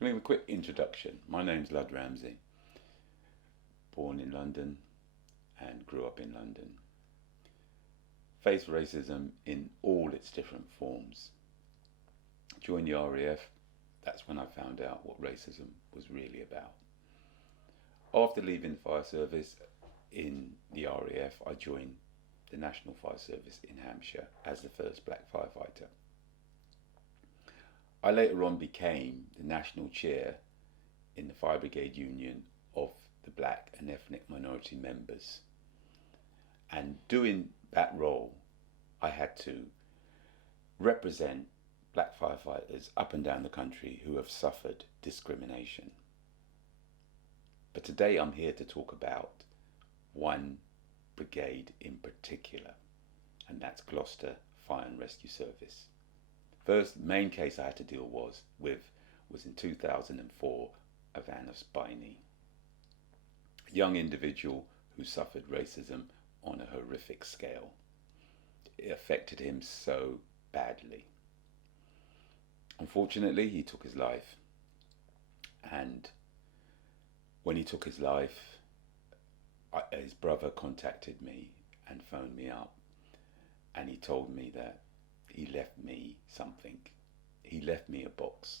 I'll give a quick introduction. My name's Lud Ramsey, born in London and grew up in London. Faced racism in all its different forms. Joined the RAF, that's when I found out what racism was really about. After leaving the fire service in the RAF, I joined the National Fire Service in Hampshire as the first black firefighter. I later on became the national chair in the Fire Brigade Union of the black and ethnic minority members. And doing that role, I had to represent black firefighters up and down the country who have suffered discrimination. But today I'm here to talk about one brigade in particular, and that's Gloucester Fire and Rescue Service. First main case I had to deal with was in 2004 of Anna Spiney, a young individual who suffered racism on a horrific scale. It affected him so badly. Unfortunately, he took his life, and when he took his life, his brother contacted me and phoned me up, and he told me that he left me something. He left me a box.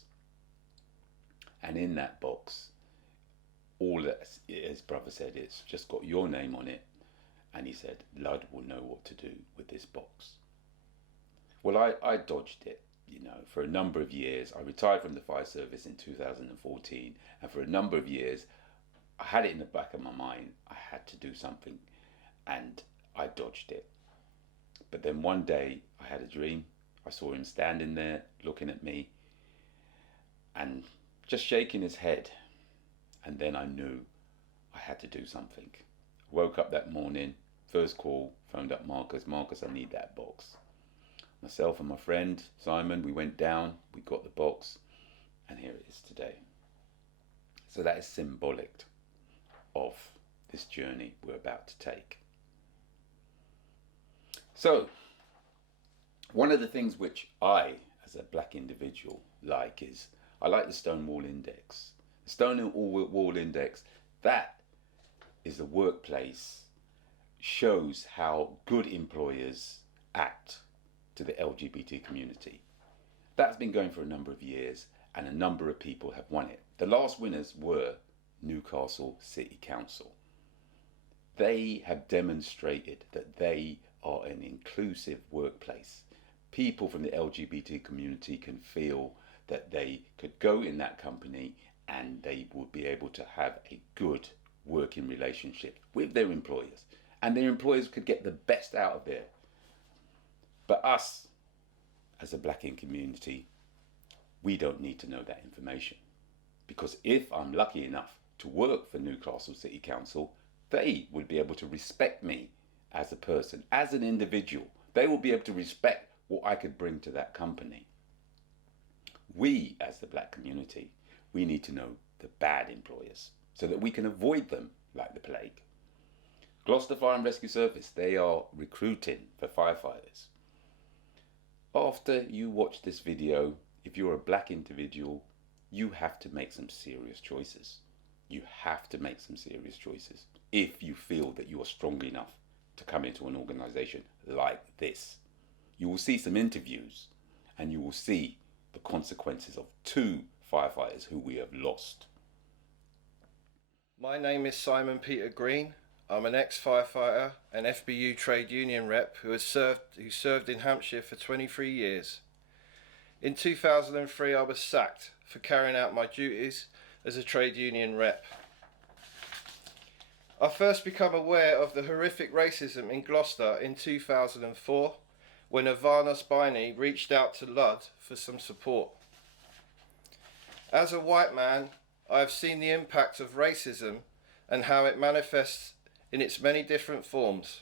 And in that box, all that his brother said, it's just got your name on it. And he said, Lud will know what to do with this box. Well, I dodged it, for a number of years. I retired from the fire service in 2014. And for a number of years, I had it in the back of my mind. I had to do something. And I dodged it. But then one day I had a dream. I saw him standing there looking at me and just shaking his head. And then I knew I had to do something. Woke up that morning, first call, phoned up Marcus. Marcus, I need that box. Myself and my friend Simon, we went down, we got the box, and here it is today. So that is symbolic of this journey we're about to take. So, one of the things which I, as a black individual, like is, I like the Stonewall Index. The Stonewall Index, that is the workplace, shows how good employers act to the LGBT community. That's been going for a number of years, and a number of people have won it. The last winners were Newcastle City Council. They have demonstrated that they are an inclusive workplace. People from the LGBT community can feel that they could go in that company and they would be able to have a good working relationship with their employers, and their employers could get the best out of it. But us, as a black community, we don't need to know that information, because if I'm lucky enough to work for Newcastle City Council, they would be able to respect me as a person, as an individual. They will be able to respect what I could bring to that company. We, as the black community, we need to know the bad employers so that we can avoid them like the plague. Gloucester Fire and Rescue Service, they are recruiting for firefighters. After you watch this video, if you're a black individual, you have to make some serious choices. You have to make some serious choices if you feel that you are strong enough to come into an organization like this. You will see some interviews and you will see the consequences of 2 firefighters who we have lost. My name is Simon Peter Green. I'm an ex-firefighter and FBU trade union rep who served in Hampshire for 23 years. In 2003 I was sacked for carrying out my duties as a trade union rep. I first became aware of the horrific racism in Gloucester in 2004 when Ivana Spiney reached out to Lud for some support. As a white man, I have seen the impact of racism and how it manifests in its many different forms.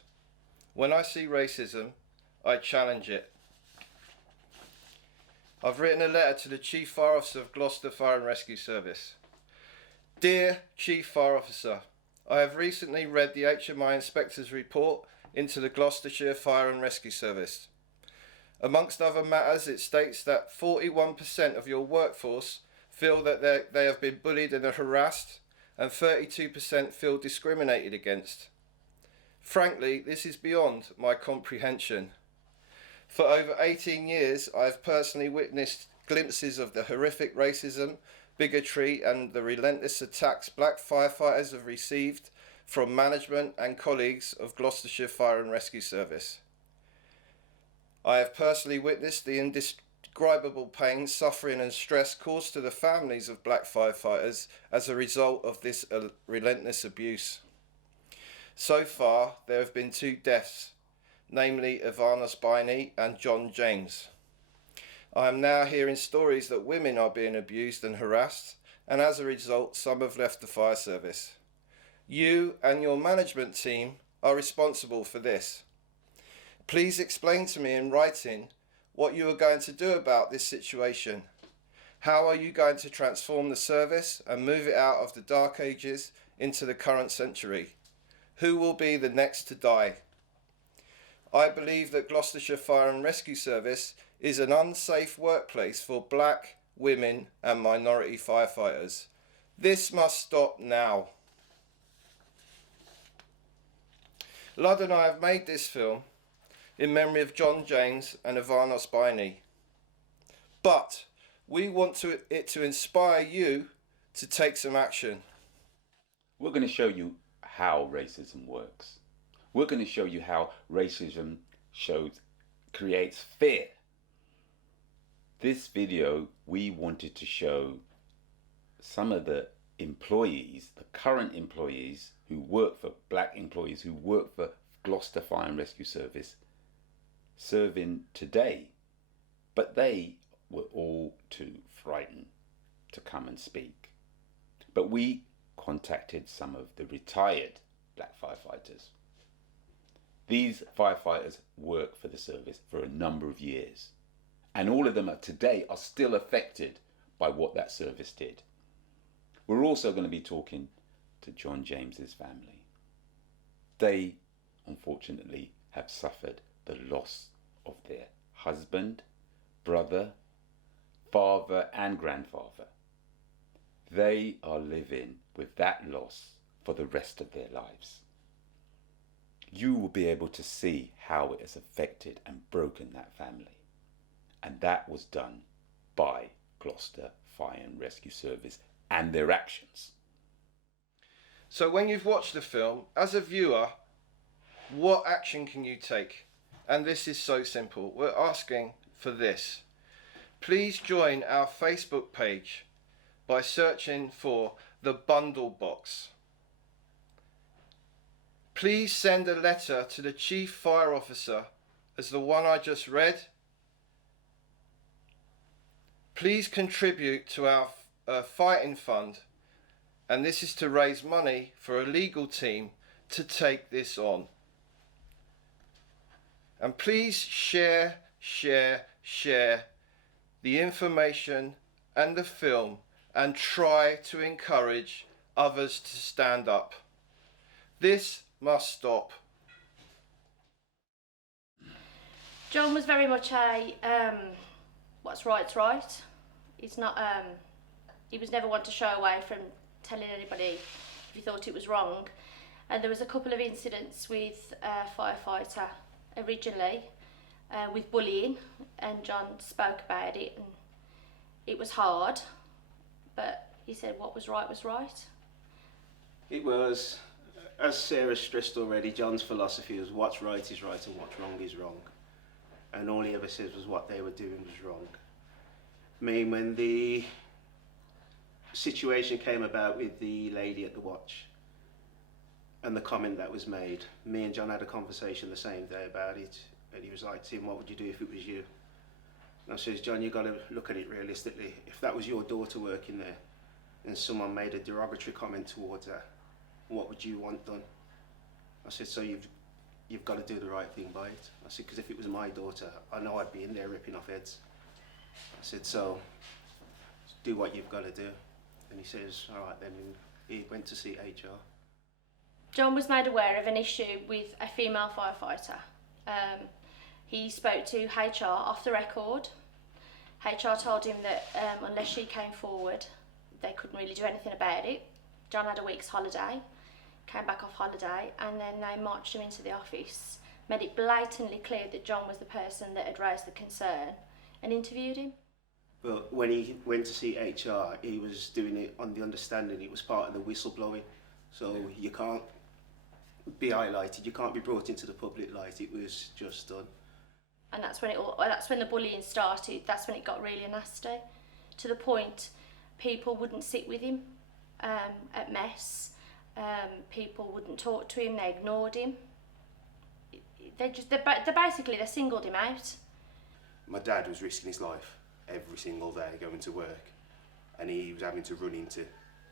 When I see racism, I challenge it. I've written a letter to the Chief Fire Officer of Gloucester Fire and Rescue Service. Dear Chief Fire Officer, I have recently read the HMI Inspector's report into the Gloucestershire Fire and Rescue Service. Amongst other matters, it states that 41% of your workforce feel that they have been bullied and are harassed, and 32% feel discriminated against. Frankly, this is beyond my comprehension. For over 18 years, I have personally witnessed glimpses of the horrific racism, bigotry, and the relentless attacks black firefighters have received from management and colleagues of Gloucestershire Fire and Rescue Service. I have personally witnessed the indescribable pain, suffering and stress caused to the families of black firefighters as a result of this relentless abuse. So far, there have been 2 deaths, namely Ivana Spiney and John James. I am now hearing stories that women are being abused and harassed, and as a result, some have left the fire service. You and your management team are responsible for this. Please explain to me in writing what you are going to do about this situation. How are you going to transform the service and move it out of the dark ages into the current century? Who will be the next to die? I believe that Gloucestershire Fire and Rescue Service is an unsafe workplace for black, women and minority firefighters. This must stop now. Ludd and I have made this film in memory of John James and Ivana Spiney. But we want it to inspire you to take some action. We're going to show you how racism works. We're going to show you how racism creates fear. This video, we wanted to show some of the employees, the current employees who work for black employees who work for Gloucester Fire and Rescue Service serving today, but they were all too frightened to come and speak. But we contacted some of the retired black firefighters. These firefighters work for the service for a number of years, and all of them today are still affected by what that service did. We're also going to be talking to John James's family. They, unfortunately, have suffered the loss of their husband, brother, father and grandfather. They are living with that loss for the rest of their lives. You will be able to see how it has affected and broken that family. And that was done by Gloucester Fire and Rescue Service and their actions. So when you've watched the film, as a viewer, what action can you take? And this is so simple. We're asking for this. Please join our Facebook page by searching for the Bundle Box. Please send a letter to the Chief Fire Officer as the one I just read. Please contribute to our fighting fund, and this is to raise money for a legal team to take this on. And please share the information and the film and try to encourage others to stand up. This must stop. John was very much a what's right's right. He's not he was never one to shy away from telling anybody if he thought it was wrong. And there was a couple of incidents with a firefighter originally with bullying, and John spoke about it, and it was hard, but he said what was right was right. It was, as Sarah stressed already, John's philosophy was what's right is right and what's wrong is wrong. And all he ever said was what they were doing was wrong. I mean, when the situation came about with the lady at the watch and the comment that was made, me and John had a conversation the same day about it, and he was like, Tim, what would you do if it was you? And I says, John, you've got to look at it realistically. If that was your daughter working there and someone made a derogatory comment towards her, what would you want done? I said, so you've got to do the right thing by it. I said, because if it was my daughter, I know I'd be in there ripping off heads. I said, so do what you've got to do. And he says, all right then, and he went to see HR. John was made aware of an issue with a female firefighter. He spoke to HR off the record. HR told him that unless she came forward, they couldn't really do anything about it. John had a week's holiday, came back off holiday, and then they marched him into the office, made it blatantly clear that John was the person that had raised the concern, and interviewed him. But when he went to see HR, he was doing it on the understanding it was part of the whistleblowing. So you can't be highlighted, you can't be brought into the public light. It was just done. And that's when the bullying started. That's when it got really nasty, to the point people wouldn't sit with him at mess. People wouldn't talk to him. They ignored him. They singled him out. My dad was risking his life every single day going to work, and he was having to run into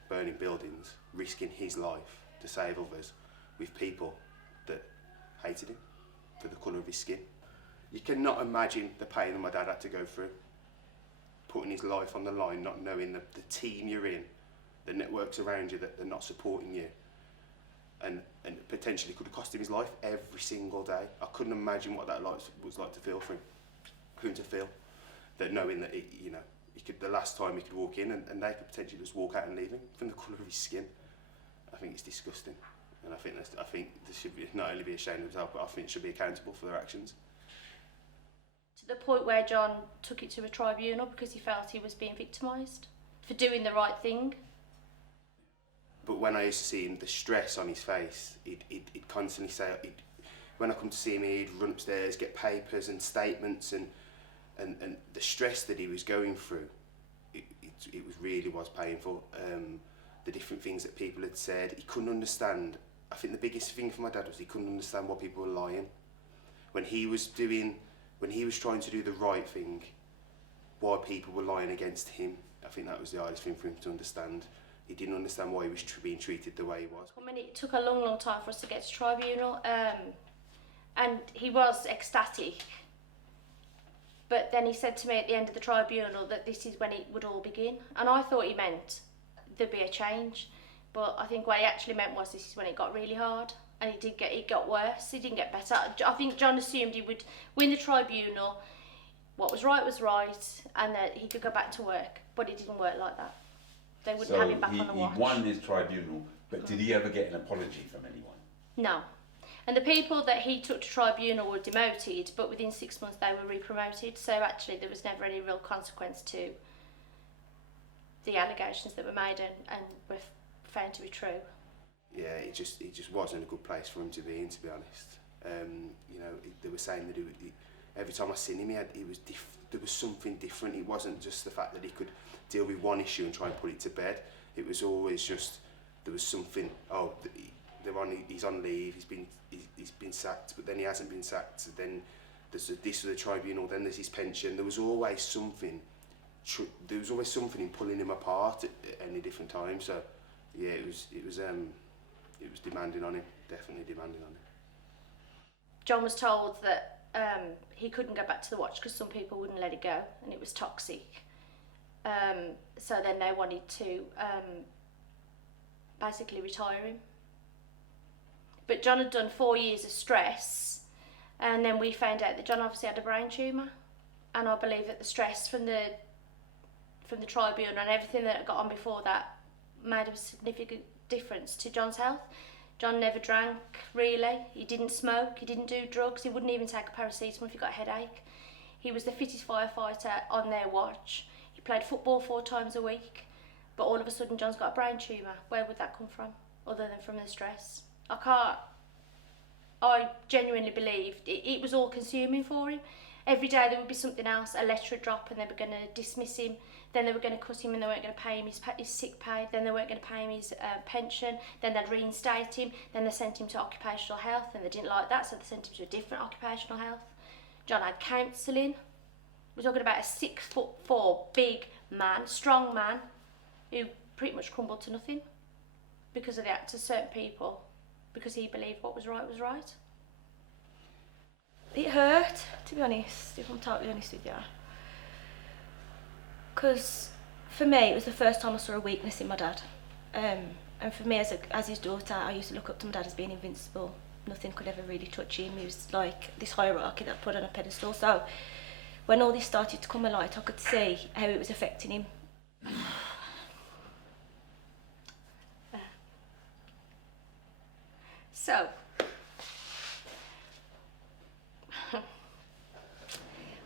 burning buildings, risking his life to save others with people that hated him for the colour of his skin. You cannot imagine the pain that my dad had to go through, putting his life on the line, not knowing the team you're in, the networks around you that they're not supporting you, and potentially could have cost him his life every single day. I couldn't imagine what that was like to feel for him. Couldn't to feel that, knowing that the last time he could walk in and they could potentially just walk out and leave him from the colour of his skin. I think it's disgusting, and I think they should not only be ashamed of themselves, but I think should be accountable for their actions. To the point where John took it to a tribunal because he felt he was being victimised for doing the right thing. But when I used to see him, the stress on his face, he'd constantly say, when I come to see him, he'd run upstairs, get papers and statements, and the stress that he was going through, it was painful. The different things that people had said, he couldn't understand. I think the biggest thing for my dad was he couldn't understand why people were lying. When he was trying to do the right thing, why people were lying against him, I think that was the hardest thing for him to understand. He didn't understand why he was being treated the way he was. I mean, it took a long time for us to get to tribunal, and he was ecstatic. But then he said to me at the end of the tribunal that this is when it would all begin. And I thought he meant there'd be a change. But I think what he actually meant was this is when it got really hard. And it got worse, it didn't get better. I think John assumed he would win the tribunal, what was right, and that he could go back to work. But it didn't work like that. They wouldn't have him back on the watch. He won his tribunal, but did he ever get an apology from anyone? No. And the people that he took to tribunal were demoted, but within 6 months they were re-promoted. So actually there was never any real consequence to the allegations that were made and were found to be true. Yeah, it just wasn't a good place for him to be in, to be honest. They were saying that every time I seen him, there was something different. It wasn't just the fact that he could deal with one issue and try and put it to bed. It was always just, there was something, he's on leave, he's been sacked, but then he hasn't been sacked. So then there's this with the tribunal, then there's his pension. There was always something in pulling him apart at any different time. So yeah, it was demanding on him, definitely demanding on him. John was told that he couldn't go back to the watch because some people wouldn't let it go and it was toxic. So then they wanted to basically retire him. But John had done 4 years of stress, and then we found out that John obviously had a brain tumour, and I believe that the stress from the tribunal and everything that had got on before that made a significant difference to John's health. John never drank, really. He didn't smoke, he didn't do drugs, he wouldn't even take a paracetamol if he got a headache. He was the fittest firefighter on their watch. He played football 4 times a week, but all of a sudden John's got a brain tumour. Where would that come from, other than from the stress? I genuinely believed it was all consuming for him. Every day there would be something else, a letter would drop and they were going to dismiss him, then they were going to cut him and they weren't going to pay him his sick pay, then they weren't going to pay him his pension, then they'd reinstate him, then they sent him to occupational health and they didn't like that, so they sent him to a different occupational health. John had counselling. We're talking about a 6'4" big man, strong man, who pretty much crumbled to nothing because of the act of certain people, because he believed what was right was right. It hurt, to be honest, if I'm totally honest with you. Because for me, it was the first time I saw a weakness in my dad. And for me, as his daughter, I used to look up to my dad as being invincible. Nothing could ever really touch him. He was like this hierarchy that put on a pedestal. So when all this started to come alight, I could see how it was affecting him. So,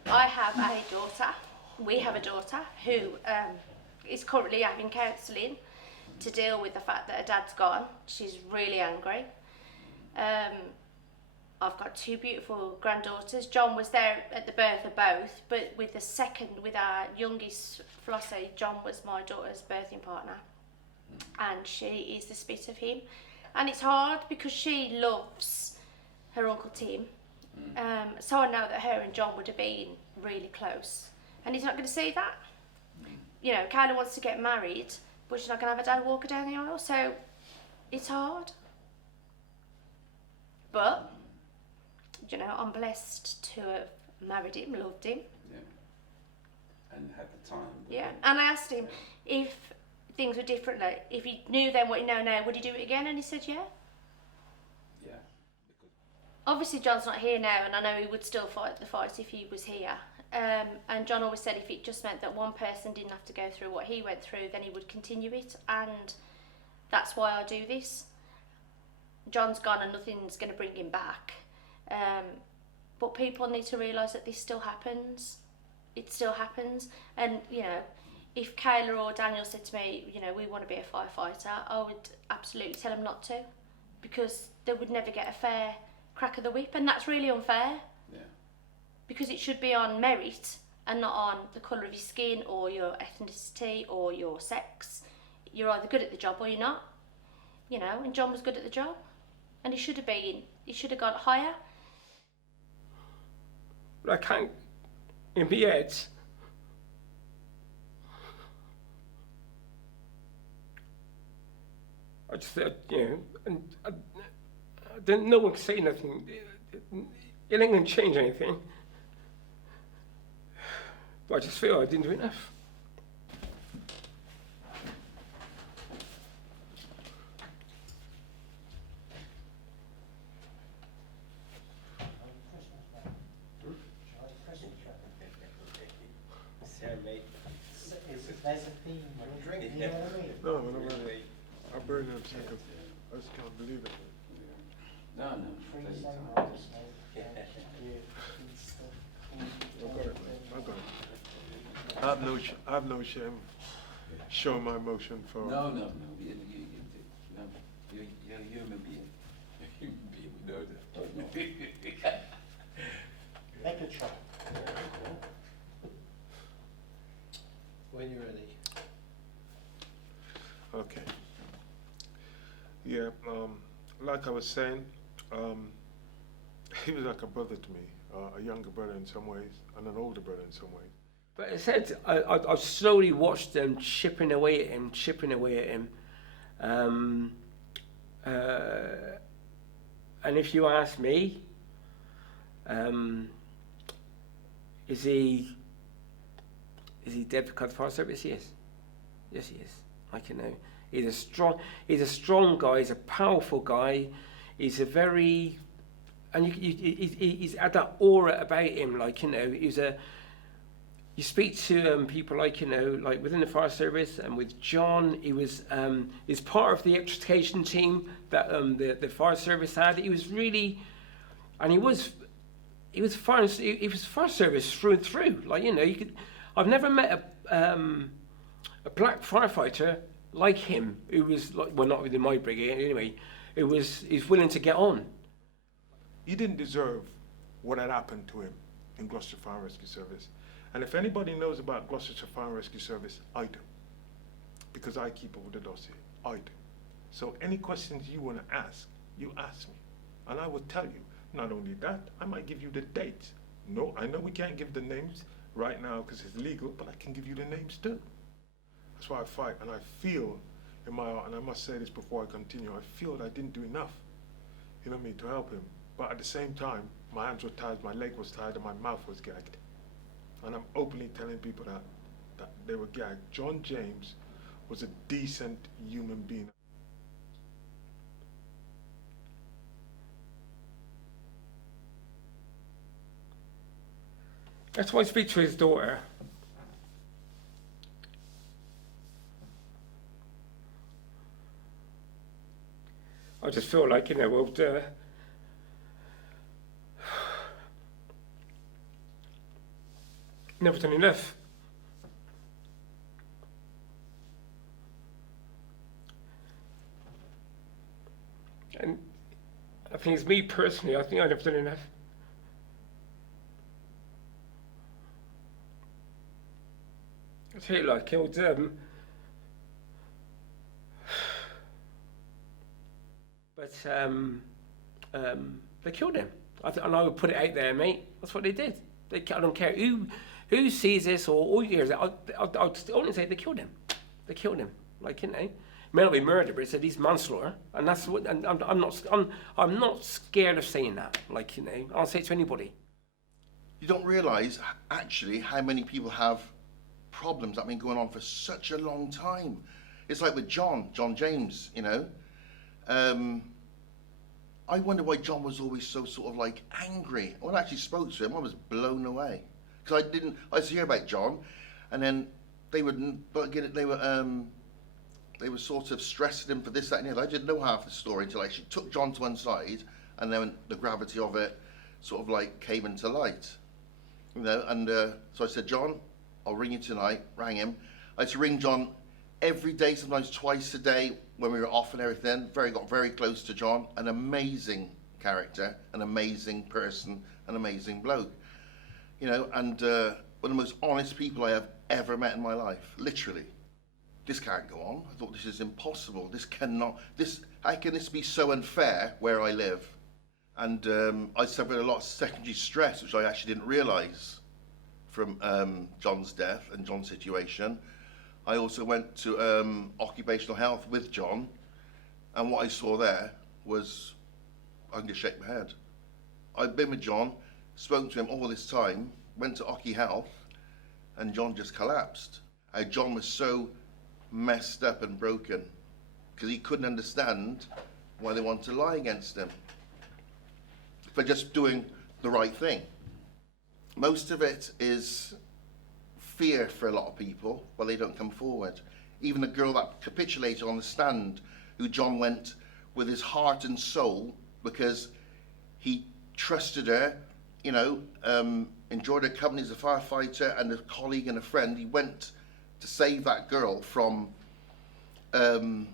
I have a daughter. We have a daughter who is currently having counselling to deal with the fact that her dad's gone. She's really angry. I've got two beautiful granddaughters. John was there at the birth of both, but with our youngest, Flossie, John was my daughter's birthing partner, and she is the spit of him. And it's hard because she loves her Uncle Tim. So I know that her and John would have been really close. And he's not going to see that. You know, Kayla wants to get married, but she's not going to have her dad walk her down the aisle. So it's hard. But, you know, I'm blessed to have married him, loved him. Yeah. And had the time. Yeah. And I asked him if things were different, like if he knew then what you know now, would he do it again? And he said, yeah. Yeah. Obviously, John's not here now, and I know he would still fight the fight if he was here. And John always said if it just meant that one person didn't have to go through what he went through, then he would continue it, and that's why I do this. John's gone and nothing's going to bring him back. But people need to realise that this still happens. It still happens. And, you know, if Kayla or Daniel said to me, you know, we want to be a firefighter, I would absolutely tell them not to, because they would never get a fair crack of the whip, and that's really unfair. Yeah. Because it should be on merit and not on the colour of your skin or your ethnicity or your sex. You're either good at the job or you're not. You know, and John was good at the job. And he should have got higher. But I can't, in my head, I just said, you know, and then no one can say nothing. It ain't going to change anything. But I just feel I didn't do enough. There's a theme. Drink, you know what I mean? No, I burned in a second. I just can't believe it. No. Freeze and Take roll, I got it, man. I got it. I have no shame showing my emotion for. No. You're a human being. You're a human being. We know that. Make a try. When you're ready. Okay. Yeah, like I was saying, he was like a brother to me, a younger brother in some ways, and an older brother in some ways. But it said, I slowly watched them chipping away at him. And if you ask me, is he dead because of the fire service? Yes. Yes, he is. I can know. He's a strong guy. He's a powerful guy. He's a very, and he's had that aura about him. Like, you know, you speak to people like, you know, like within the fire service, and with John, he's part of the extrication team that the fire service had. He was really, and he was fire service through and through. Like, you know, I've never met a black firefighter like him who was like, well, not within my brigade anyway, he's willing to get on. He didn't deserve what had happened to him in Gloucester Fire and Rescue Service. And if anybody knows about Gloucestershire Fire and Rescue Service, I do. Because I keep up with the dossier. I do. So any questions you want to ask, you ask me. And I will tell you. Not only that, I might give you the dates. No, I know we can't give the names right now because it's legal, but I can give you the names too. That's why I fight, and I feel in my heart, and I must say this before I continue, I feel that I didn't do enough, you know what I mean, to help him. But at the same time, my hands were tied, my leg was tied, and my mouth was gagged. And I'm openly telling people that they were gagged. John James was a decent human being. That's why I speak to his daughter. I just feel like, you know, well, never done enough. And I think it's me personally, I think I've never done enough. I tell you, like, killed they killed him. And I would put it out there, mate. That's what they did. I don't care who sees this or hears it. I'll only say they killed him. They killed him. Like, you know, it may not be murder, but it's at least manslaughter. And that's what. And I'm not scared of saying that. Like, you know, I'll say it to anybody. You don't realise actually how many people have problems that have been going on for such a long time. It's like with John James, you know. I wonder why John was always so sort of like angry. When I actually spoke to him, I was blown away because I used to hear about John, and then they were sort of stressing him for this, that, and the other. I didn't know half the story until I actually took John to one side, and then the gravity of it sort of like came into light, you know. And so I said, John, I'll ring you tonight. Rang him. I used to ring John every day, sometimes twice a day when we were off and everything. Got very close to John. An amazing character, an amazing person, an amazing bloke. You know, and one of the most honest people I have ever met in my life, literally. This can't go on. I thought, this is impossible. How can this be so unfair where I live? And I suffered a lot of secondary stress, which I actually didn't realise from John's death and John's situation. I also went to occupational health with John, and what I saw there was, I can just shake my head. I'd been with John, spoken to him all this time, went to Occy Health, and John just collapsed. John was so messed up and broken because he couldn't understand why they wanted to lie against him for just doing the right thing. Most of it is fear for a lot of people, but they don't come forward. Even the girl that capitulated on the stand, who John went with his heart and soul because he trusted her, you know, enjoyed her company as a firefighter and a colleague and a friend. He went to save that girl from the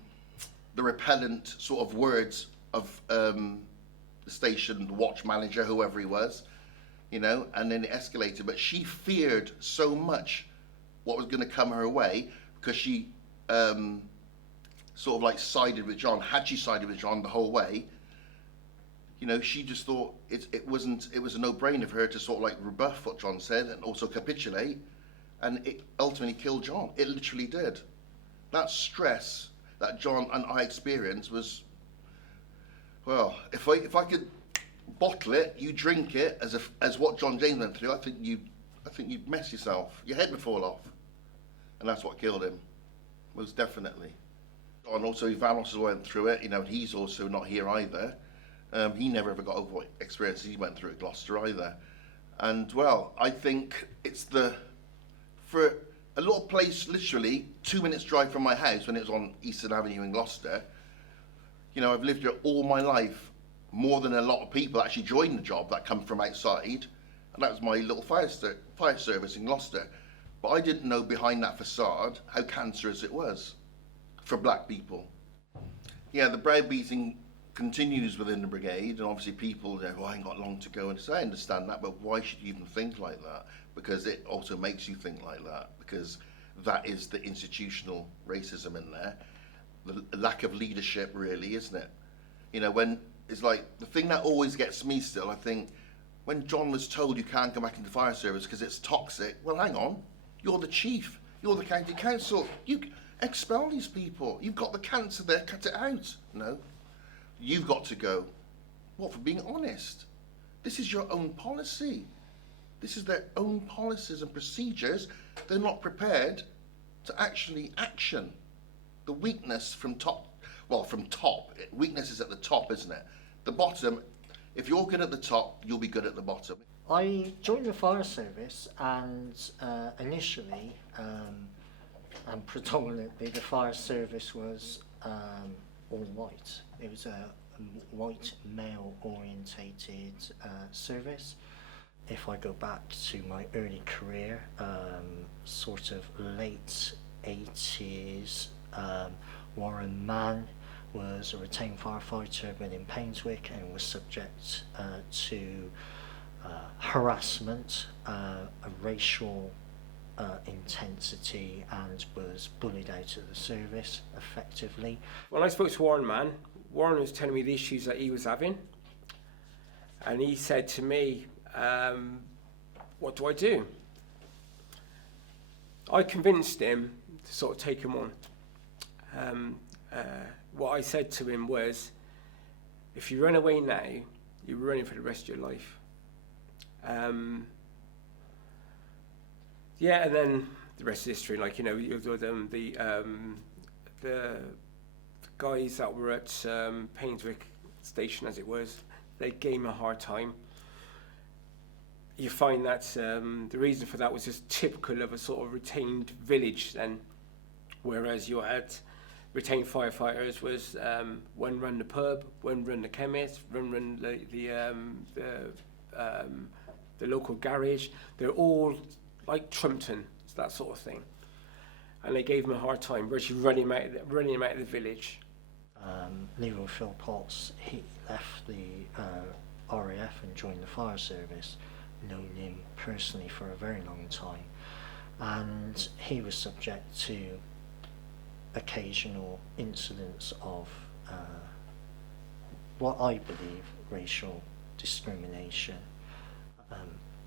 repellent sort of words of the station, the watch manager, whoever he was. You know, and then it escalated. But she feared so much what was going to come her way because she sort of like sided with John. Had she sided with John the whole way, you know, she just thought it was a no-brainer for her to sort of like rebuff what John said and also capitulate, and it ultimately killed John. It literally did. That stress that John and I experienced was, well, if I could bottle it, you drink it as what John James went through, I think you'd mess yourself. Your head would fall off. And that's what killed him. Most definitely. And also Ivanos went through it, you know, he's also not here either. He never ever got over what experiences he went through at Gloucester either. And well, I think it's for a little place literally 2 minutes drive from my house when it was on Eastern Avenue in Gloucester, you know, I've lived here all my life. More than a lot of people actually joined the job that come from outside, and that was my little fire service in Gloucester. But I didn't know behind that facade how cancerous it was for black people. Yeah, the browbeating continues within the brigade, and obviously people go, well, I ain't got long to go, and so I understand that, but why should you even think like that? Because it also makes you think like that, because that is the institutional racism in there, the lack of leadership really, isn't it? You know, when it's like, the thing that always gets me still, I think, when John was told you can't come back into the fire service because it's toxic, well, hang on, you're the chief, you're the county council, you expel these people, you've got the cancer there, cut it out. No, you've got to go. What, for being honest? This is your own policy. This is their own policies and procedures. They're not prepared to actually action. The weakness from top, weakness is at the top, isn't it? The bottom, if you're good at the top, you'll be good at the bottom. I joined the fire service, and initially, and predominantly, the fire service was all white. It was a white, male-orientated service. If I go back to my early career, sort of late 80s, Warren Mann was a retained firefighter within Painswick and was subject to harassment, a racial intensity, and was bullied out of the service effectively. When I spoke to Warren Mann, Warren was telling me the issues that he was having, and he said to me, what do I do? I convinced him to sort of take him on. What I said to him was, if you run away now, you're running for the rest of your life. Yeah, and then the rest is history. Like, you know, the guys that were at Painswick Station, as it was, they gave me a hard time. You find that the reason for that was just typical of a sort of retained village then, whereas you had retained firefighters was one run the pub, one run the chemist, one run the local garage. They're all like Trumpton, that sort of thing. And they gave him a hard time, whereas you're running him out of the village. Leroy Philpotts, he left the RAF and joined the fire service, known him personally for a very long time, and he was subject to occasional incidents of what I believe racial discrimination.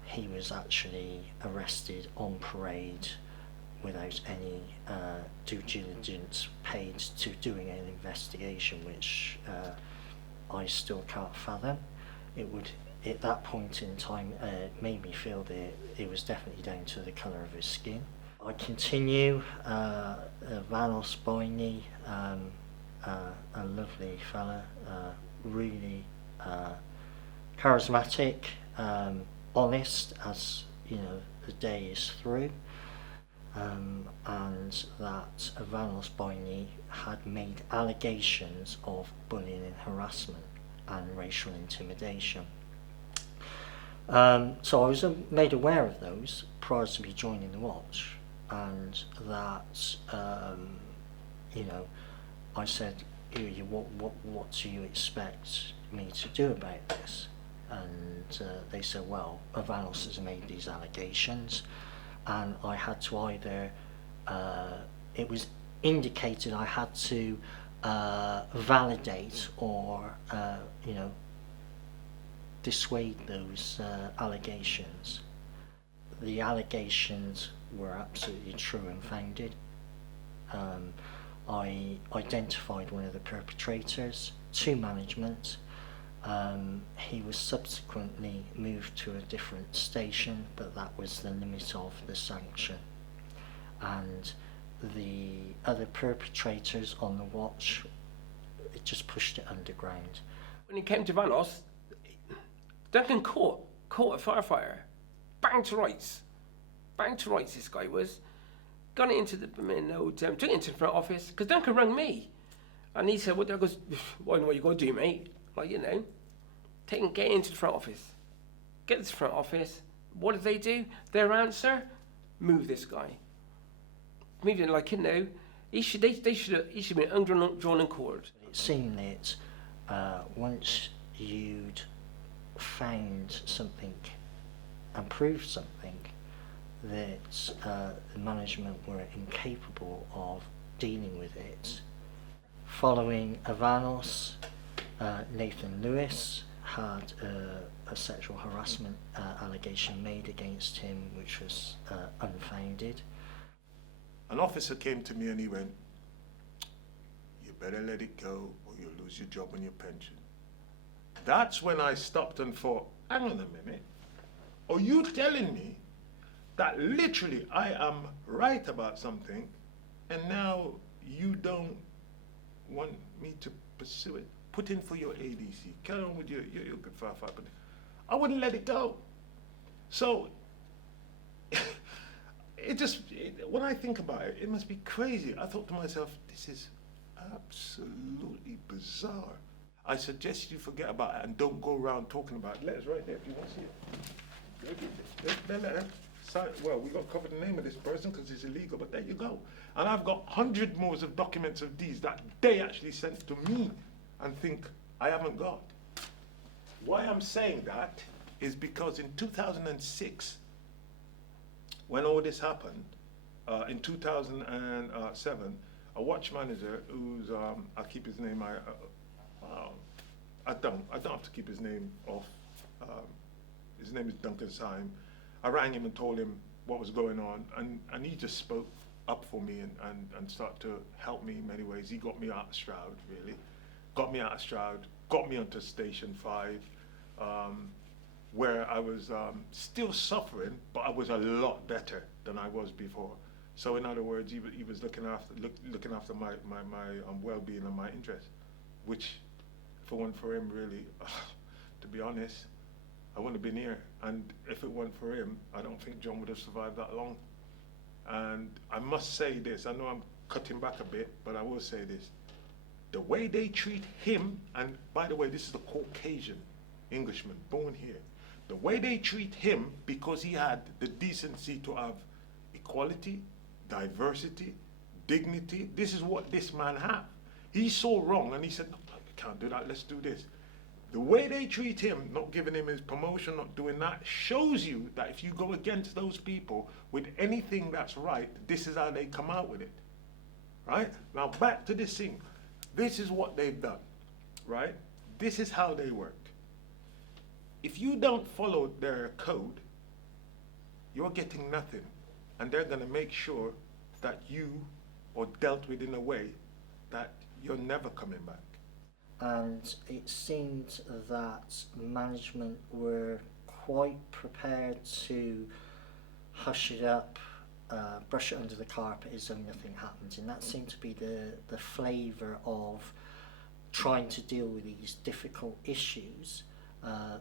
He was actually arrested on parade without any due diligence paid to doing an investigation, which I still can't fathom. It would, at that point in time, made me feel that it was definitely down to the colour of his skin. I continue, Vanos Boyney, a lovely fella, really charismatic, honest as, you know, the day is through. And that Vanos Boyney had made allegations of bullying and harassment and racial intimidation. So I was made aware of those prior to me joining the watch, and that, you know, I said, what do you expect me to do about this? And they said, well, Vanos has made these allegations, and I had to either, it was indicated I had to validate or, you know, dissuade those allegations. The allegations were absolutely true and founded. I identified one of the perpetrators to management. He was subsequently moved to a different station, but that was the limit of the sanction. And the other perpetrators on the watch, it just pushed it underground. When it came to Vanos, Duncan caught a firefighter, bang to rights, this guy was. Got it into the, took it into the front office, because Duncan rang me. And he said, well, there goes, well, I know what you got to do, mate. Like, you know, get into the front office. Get to the front office. What did they do? Their answer, move this guy. Move it, like, you know, he should have been undrawn and quartered. It seemed that once you'd found something and proved something, that the management were incapable of dealing with it. Following Vanos, Nathan Lewis had a sexual harassment allegation made against him, which was unfounded. An officer came to me and he went, you better let it go or you'll lose your job and your pension. That's when I stopped and thought, hang on a minute, are you telling me that literally I am right about something and now you don't want me to pursue it? put in for your ADC, carry on with your good firefighter. But I wouldn't let it go. So, when I think about it, it must be crazy. I thought to myself, this is absolutely bizarre. I suggest you forget about it and don't go around talking about it. Letters right there if you want to see it. Well, we got to cover the name of this person because it's illegal, but there you go. And I've got 100 more of documents of these that they actually sent to me and think I haven't got. Why I'm saying that is because in 2006, when all this happened, in 2007, a watch manager who's, I'll keep his name, I don't have to keep his name off. His name is Duncan Syme. I rang him and told him what was going on, and he just spoke up for me and started to help me in many ways. He got me out of Stroud, really. Got me out of Stroud, got me onto Station 5, where I was still suffering, but I was a lot better than I was before. So in other words, he was looking after my well-being and my interests, which, if it weren't for him, really, to be honest, I wouldn't have been here. And if it weren't for him, I don't think John would have survived that long. And I must say this, I know I'm cutting back a bit, but I will say this. The way they treat him, and by the way, this is a Caucasian Englishman, born here. The way they treat him, because he had the decency to have equality, diversity, dignity, this is what this man had. He saw wrong and he said, no, we can't do that, let's do this. The way they treat him, not giving him his promotion, not doing that, shows you that if you go against those people with anything that's right, this is how they come out with it, right? Now back to this thing. This is what they've done, right? This is how they work. If you don't follow their code, you're getting nothing. And they're gonna make sure that you are dealt with in a way that you're never coming back. And it seemed that management were quite prepared to hush it up, brush it under the carpet as though nothing happened. And that seemed to be the flavour of trying to deal with these difficult issues.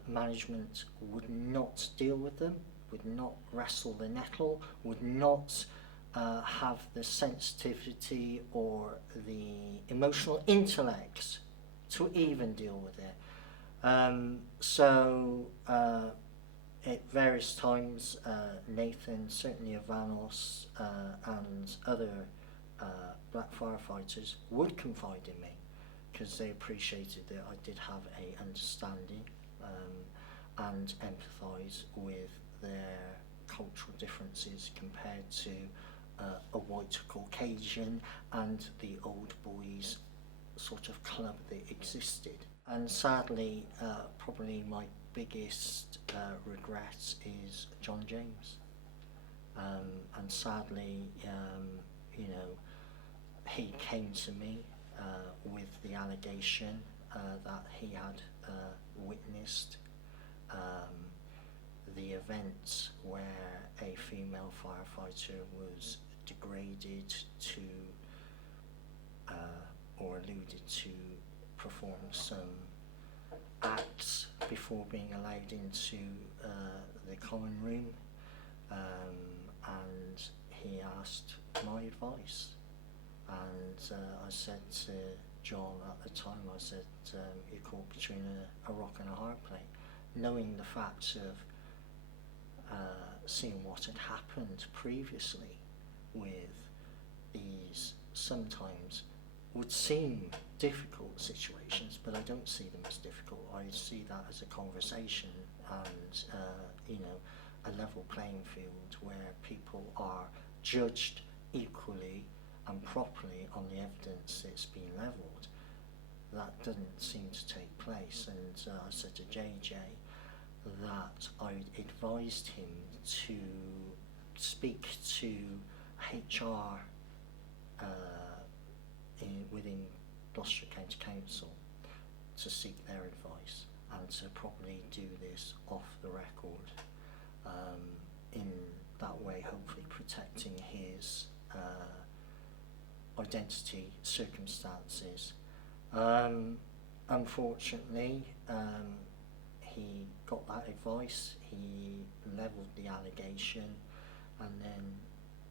Management would not deal with them, would not wrestle the nettle, would not have the sensitivity or the emotional intellect to even deal with it. At various times, Nathan, certainly Avanos, and other black firefighters would confide in me because they appreciated that I did have a understanding and empathise with their cultural differences compared to a white Caucasian and the old boys sort of club that existed. And sadly, probably my biggest regret is John James. And sadly, you know, he came to me with the allegation that he had witnessed the event where a female firefighter was degraded to or alluded to perform some acts before being allowed into the common room, and he asked my advice, and I said to John at the time, I said, you're caught between a rock and a hard place, knowing the facts of seeing what had happened previously with these sometimes would seem difficult situations, but I don't see them as difficult. I see that as a conversation and you know, a level playing field where people are judged equally and properly on the evidence that's been levelled. That doesn't seem to take place, and I said to JJ that I advised him to speak to HR within Gloucester County Council to seek their advice and to probably do this off the record, in that way hopefully protecting his identity, circumstances. unfortunately, he got that advice, he levelled the allegation, and then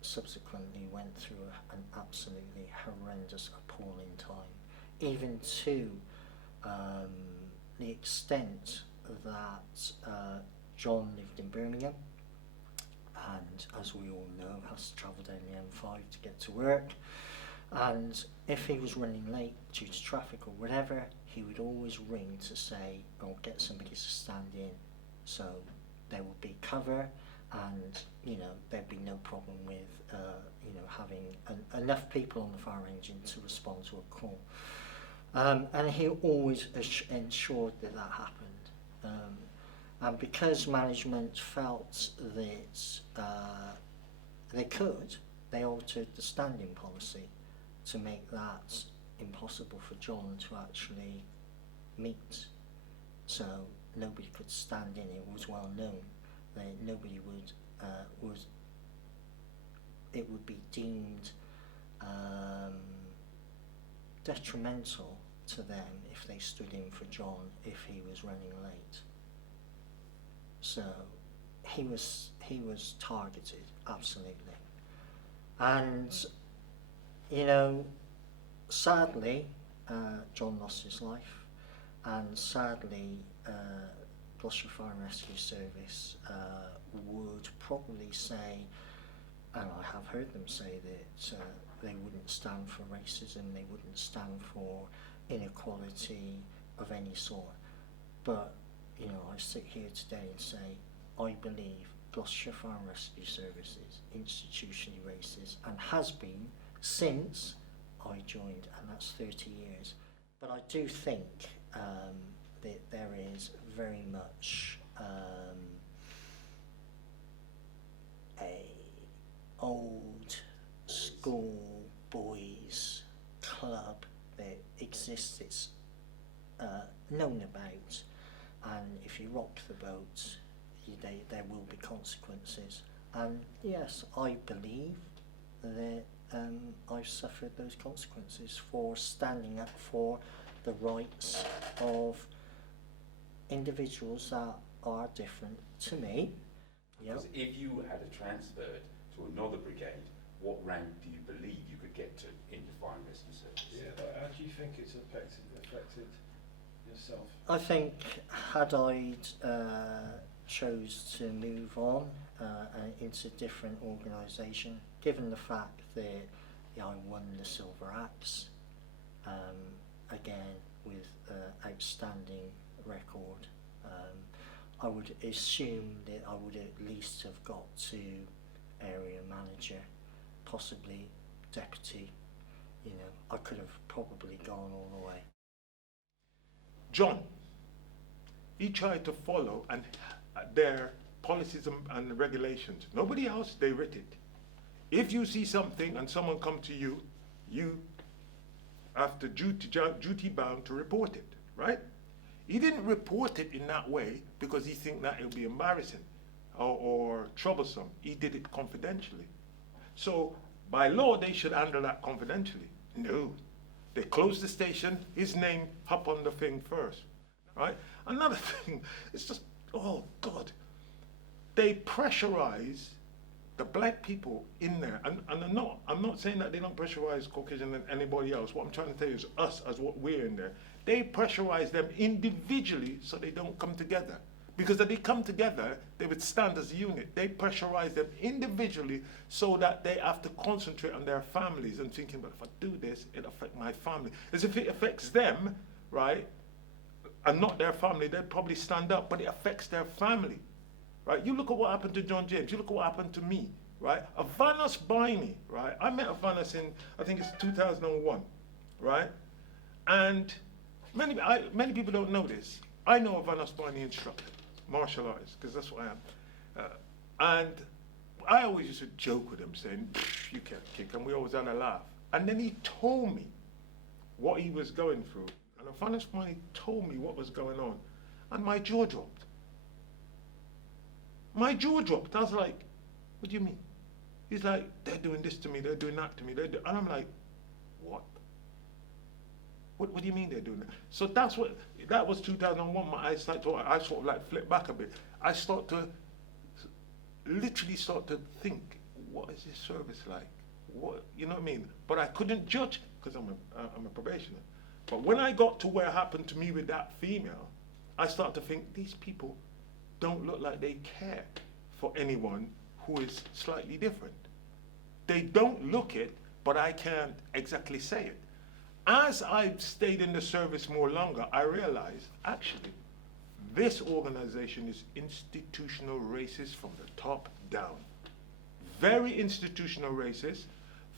subsequently went through an absolutely horrendous, appalling time, even to the extent that John lived in Birmingham, and as we all know, has to travel down the M5 to get to work. And if he was running late due to traffic or whatever, he would always ring to say, or get somebody to stand in, so there would be cover, and there'd be no problem with having enough people on the fire engine to respond to a call. And he always ensured that happened. And because management felt that they altered the standing policy to make that impossible for John to actually meet. So nobody could stand in. It was well known that nobody it would be deemed detrimental to them if they stood in for John if he was running late. So he was targeted, absolutely. And sadly, John lost his life, and sadly, Gloucester Fire and Rescue Service would probably say, and I have heard them say that they wouldn't stand for racism, they wouldn't stand for inequality of any sort. But, I sit here today and say, I believe Gloucestershire Fire and Rescue Service is institutionally racist and has been since I joined, and that's 30 years. But I do think that there is very much a old school boys club that exists, it's known about, and if you rock the boat, there will be consequences. And yes, I believe that I've suffered those consequences for standing up for the rights of individuals that are different to me. Because if you had transferred to another brigade, what rank do you believe you could get to in the Fire and Rescue Service? Yeah, but how do you think it's affected yourself? I think had I chose to move on into a different organisation, given the fact that I won the Silver Axe, again with outstanding record, I would assume that I would at least have got to area manager, possibly deputy. I could have probably gone all the way. John, he tried to follow their policies and regulations. Nobody else, they writ it. If you see something and someone come to you, you have to duty bound to report it, right? He didn't report it in that way because he think that it would be embarrassing or troublesome. He did it confidentially. So by law, they should handle that confidentially. No, they closed the station, his name up on the thing first, right? Another thing, it's just, oh God, they pressurize the black people in there, and I'm not saying that they don't pressurize Caucasian and anybody else. What I'm trying to tell you is us as what we're in there. They pressurize them individually so they don't come together. Because if they come together, they would stand as a unit. They pressurize them individually so that they have to concentrate on their families and thinking, but if I do this, it'll affect my family. As if it affects them, right, and not their family, they'd probably stand up, but it affects their family. Right? You look at what happened to John James. You look at what happened to me. Right? Avanos Biney. Right? I met Avanos in, I think it's 2001. Right? And many people don't know this. I know Avanos Biney instructor, martial artist, because that's what I am. And I always used to joke with him, saying, "You can't kick," and we always had a laugh. And then he told me what he was going through. And Avanos Biney told me what was going on. And my jaw dropped. My jaw dropped. I was like, what do you mean? He's like, they're doing this to me, they're doing that to me. And I'm like, what? What do you mean they're doing that? So that was 2001. I sort of like flip back a bit. I literally start to think, what is this service like? What, you know what I mean? But I couldn't judge because I'm a probationer. But when I got to where it happened to me with that female, I start to think these people don't look like they care for anyone who is slightly different. They don't look it, but I can't exactly say it. As I've stayed in the service more longer, I realize actually this organization is institutional racist from the top down. Very institutional racist,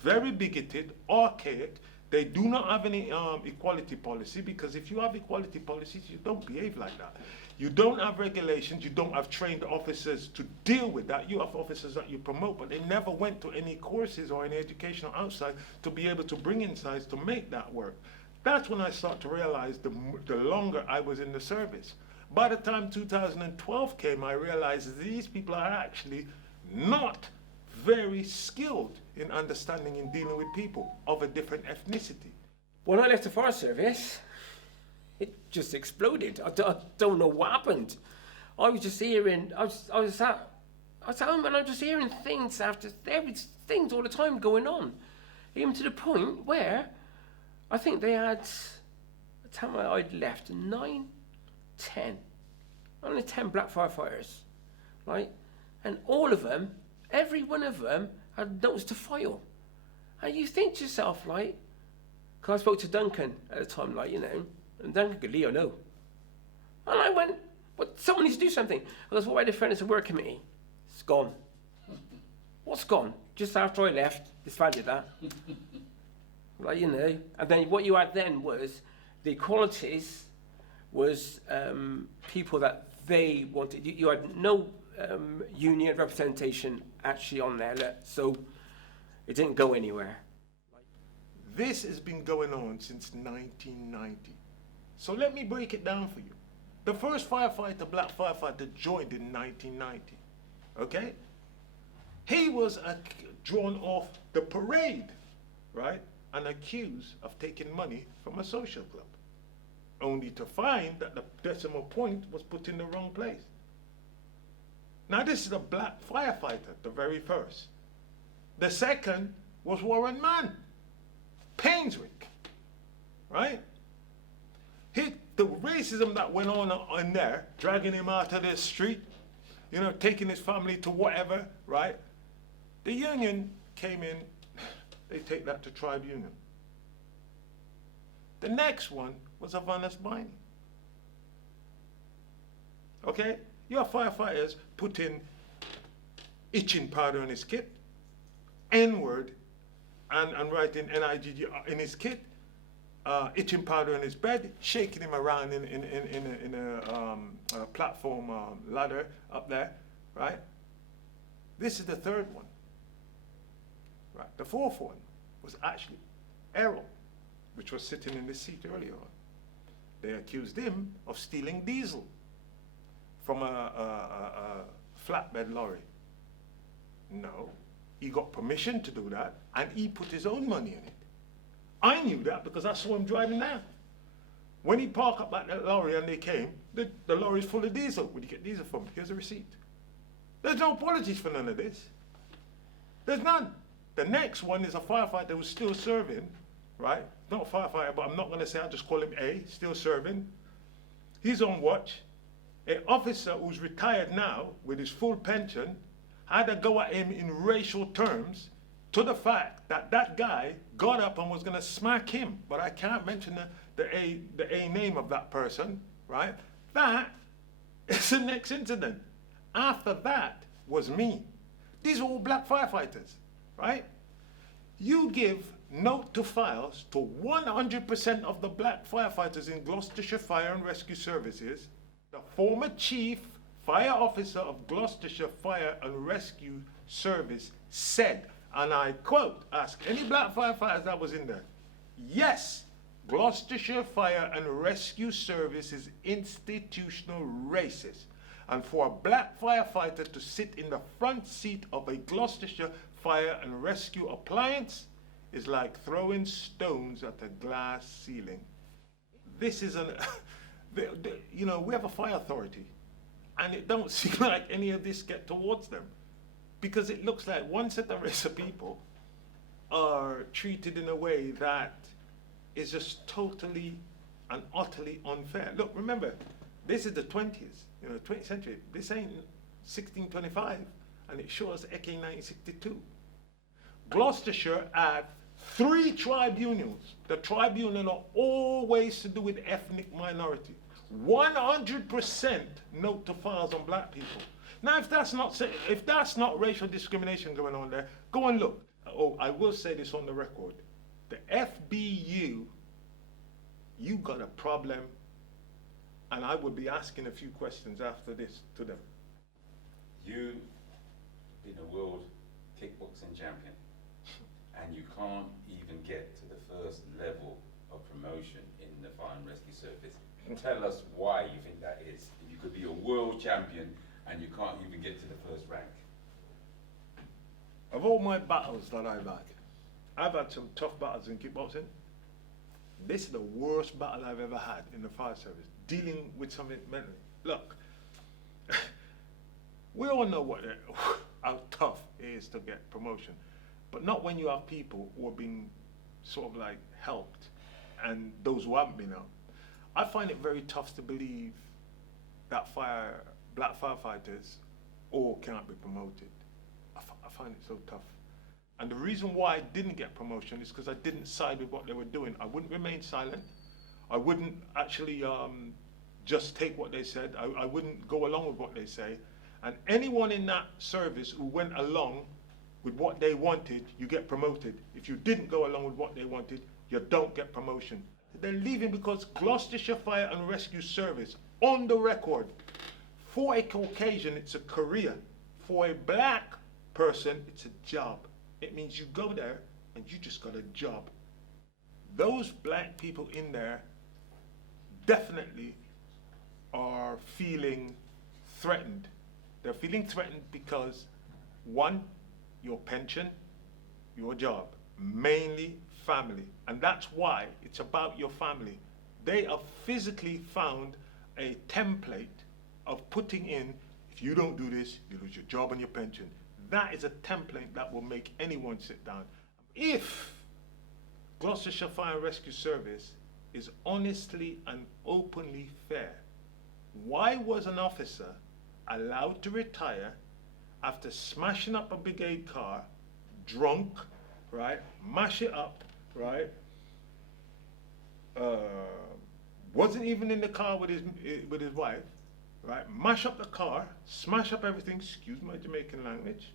very bigoted, archaic. They do not have any equality policy, because if you have equality policies, you don't behave like that. You don't have regulations, you don't have trained officers to deal with that. You have officers that you promote, but they never went to any courses or any educational outside to be able to bring insights to make that work. That's when I start to realize the longer I was in the service. By the time 2012 came, I realized that these people are actually not very skilled in understanding and dealing with people of a different ethnicity. When I left the Forest Service, it just exploded. I don't know what happened. I was just hearing, I was at home and I was just hearing things things all the time going on. Even to the point where I think they had, the time I'd left, 9, 10, only 10 black firefighters, right? And all of them, every one of them had noticed to file. And you think to yourself, like, because I spoke to Duncan at the time, like, you know, and Duncan could, Leo, no. And I went, but someone needs to do something. I goes, what about the Fairness and Work Committee? It's gone. What's gone? Just after I left, disbanded that. Like, you know, and then what you had then was the equalities was people that they wanted. You had no union representation actually on there, so it didn't go anywhere. This has been going on since 1990. So let me break it down for you. The first firefighter, black firefighter, joined in 1990, okay? He was drawn off the parade, right? And accused of taking money from a social club, only to find that the decimal point was put in the wrong place. Now this is a black firefighter, the very first. The second was Warren Mann, Painswick, right? The racism that went on in there, dragging him out of the street, you know, taking his family to whatever, right? The union came in, they take that to tribunal. The next one was Avanas Biney. Okay? Your firefighters put in itching powder in his kit, N-word, and writing NIGG in his kit, itching powder in his bed, shaking him around in a platform ladder up there, right? This is the third one. Right. The fourth one was actually Errol, which was sitting in this seat earlier on. They accused him of stealing diesel from a flatbed lorry. No, he got permission to do that, and he put his own money in it. I knew that because I saw him driving down. When he parked up at that lorry and they came, the lorry's full of diesel. Where'd you get diesel from? Here's a receipt. There's no apologies for none of this. There's none. The next one is a firefighter who's still serving, right? Not a firefighter, but I'm not going to say, I'll just call him A, still serving. He's on watch. An officer who's retired now with his full pension had to go at him in racial terms, to the fact that that guy got up and was going to smack him. But I can't mention the A name of that person, right? That is the next incident. After that was me. These are all black firefighters, right? You give note to files to 100% of the black firefighters in Gloucestershire Fire and Rescue Services. The former chief fire officer of Gloucestershire Fire and Rescue Service said, and I quote, ask any black firefighters that was in there, yes, Gloucestershire Fire and Rescue Service is institutional racist. And for a black firefighter to sit in the front seat of a Gloucestershire Fire and Rescue appliance is like throwing stones at a glass ceiling. this isn't, you know, we have a fire authority, and it don't seem like any of this get towards them, because it looks like one set of race of people are treated in a way that is just totally and utterly unfair. Look, remember, this is the 20s, you know, 20th century. This ain't 1625, and it shows AK 1962. Gloucestershire had 3 tribunals. The tribunal are always to do with ethnic minority. 100% note to files on black people. Now, if that's not racial discrimination going on there, go and look. Oh, I will say this on the record. The FBU, you got a problem, and I will be asking a few questions after this to them. You've been a world kickboxing champion, and you can't even get to the first level of promotion in the Fire and Rescue Service. Tell us why you think that is. If you could be a world champion and you can't even get to the first rank. Of all my battles that I've had some tough battles in kickboxing. This is the worst battle I've ever had in the fire service, dealing with something mentally. Look, we all know how tough it is to get promotion, but not when you have people who are being sort of like helped and those who haven't been helped. I find it very tough to believe that black firefighters all cannot be promoted. I find it so tough. And the reason why I didn't get promotion is because I didn't side with what they were doing. I wouldn't remain silent. I wouldn't actually just take what they said. I wouldn't go along with what they say. And anyone in that service who went along with what they wanted, you get promoted. If you didn't go along with what they wanted, you don't get promotion. They're leaving because Gloucestershire Fire and Rescue Service, on the record, for a Caucasian, it's a career. For a black person, it's a job. It means you go there and you just got a job. Those black people in there definitely are feeling threatened. They're feeling threatened because, one, your pension, your job, mainly family. And that's why it's about your family. They have physically found a template of putting in, if you don't do this, you lose your job and your pension. That is a template that will make anyone sit down. If Gloucestershire Fire and Rescue Service is honestly and openly fair, why was an officer allowed to retire after smashing up a brigade car, drunk, right, mash it up, right, wasn't even in the car with his wife, right, mash up the car, smash up everything, excuse my Jamaican language,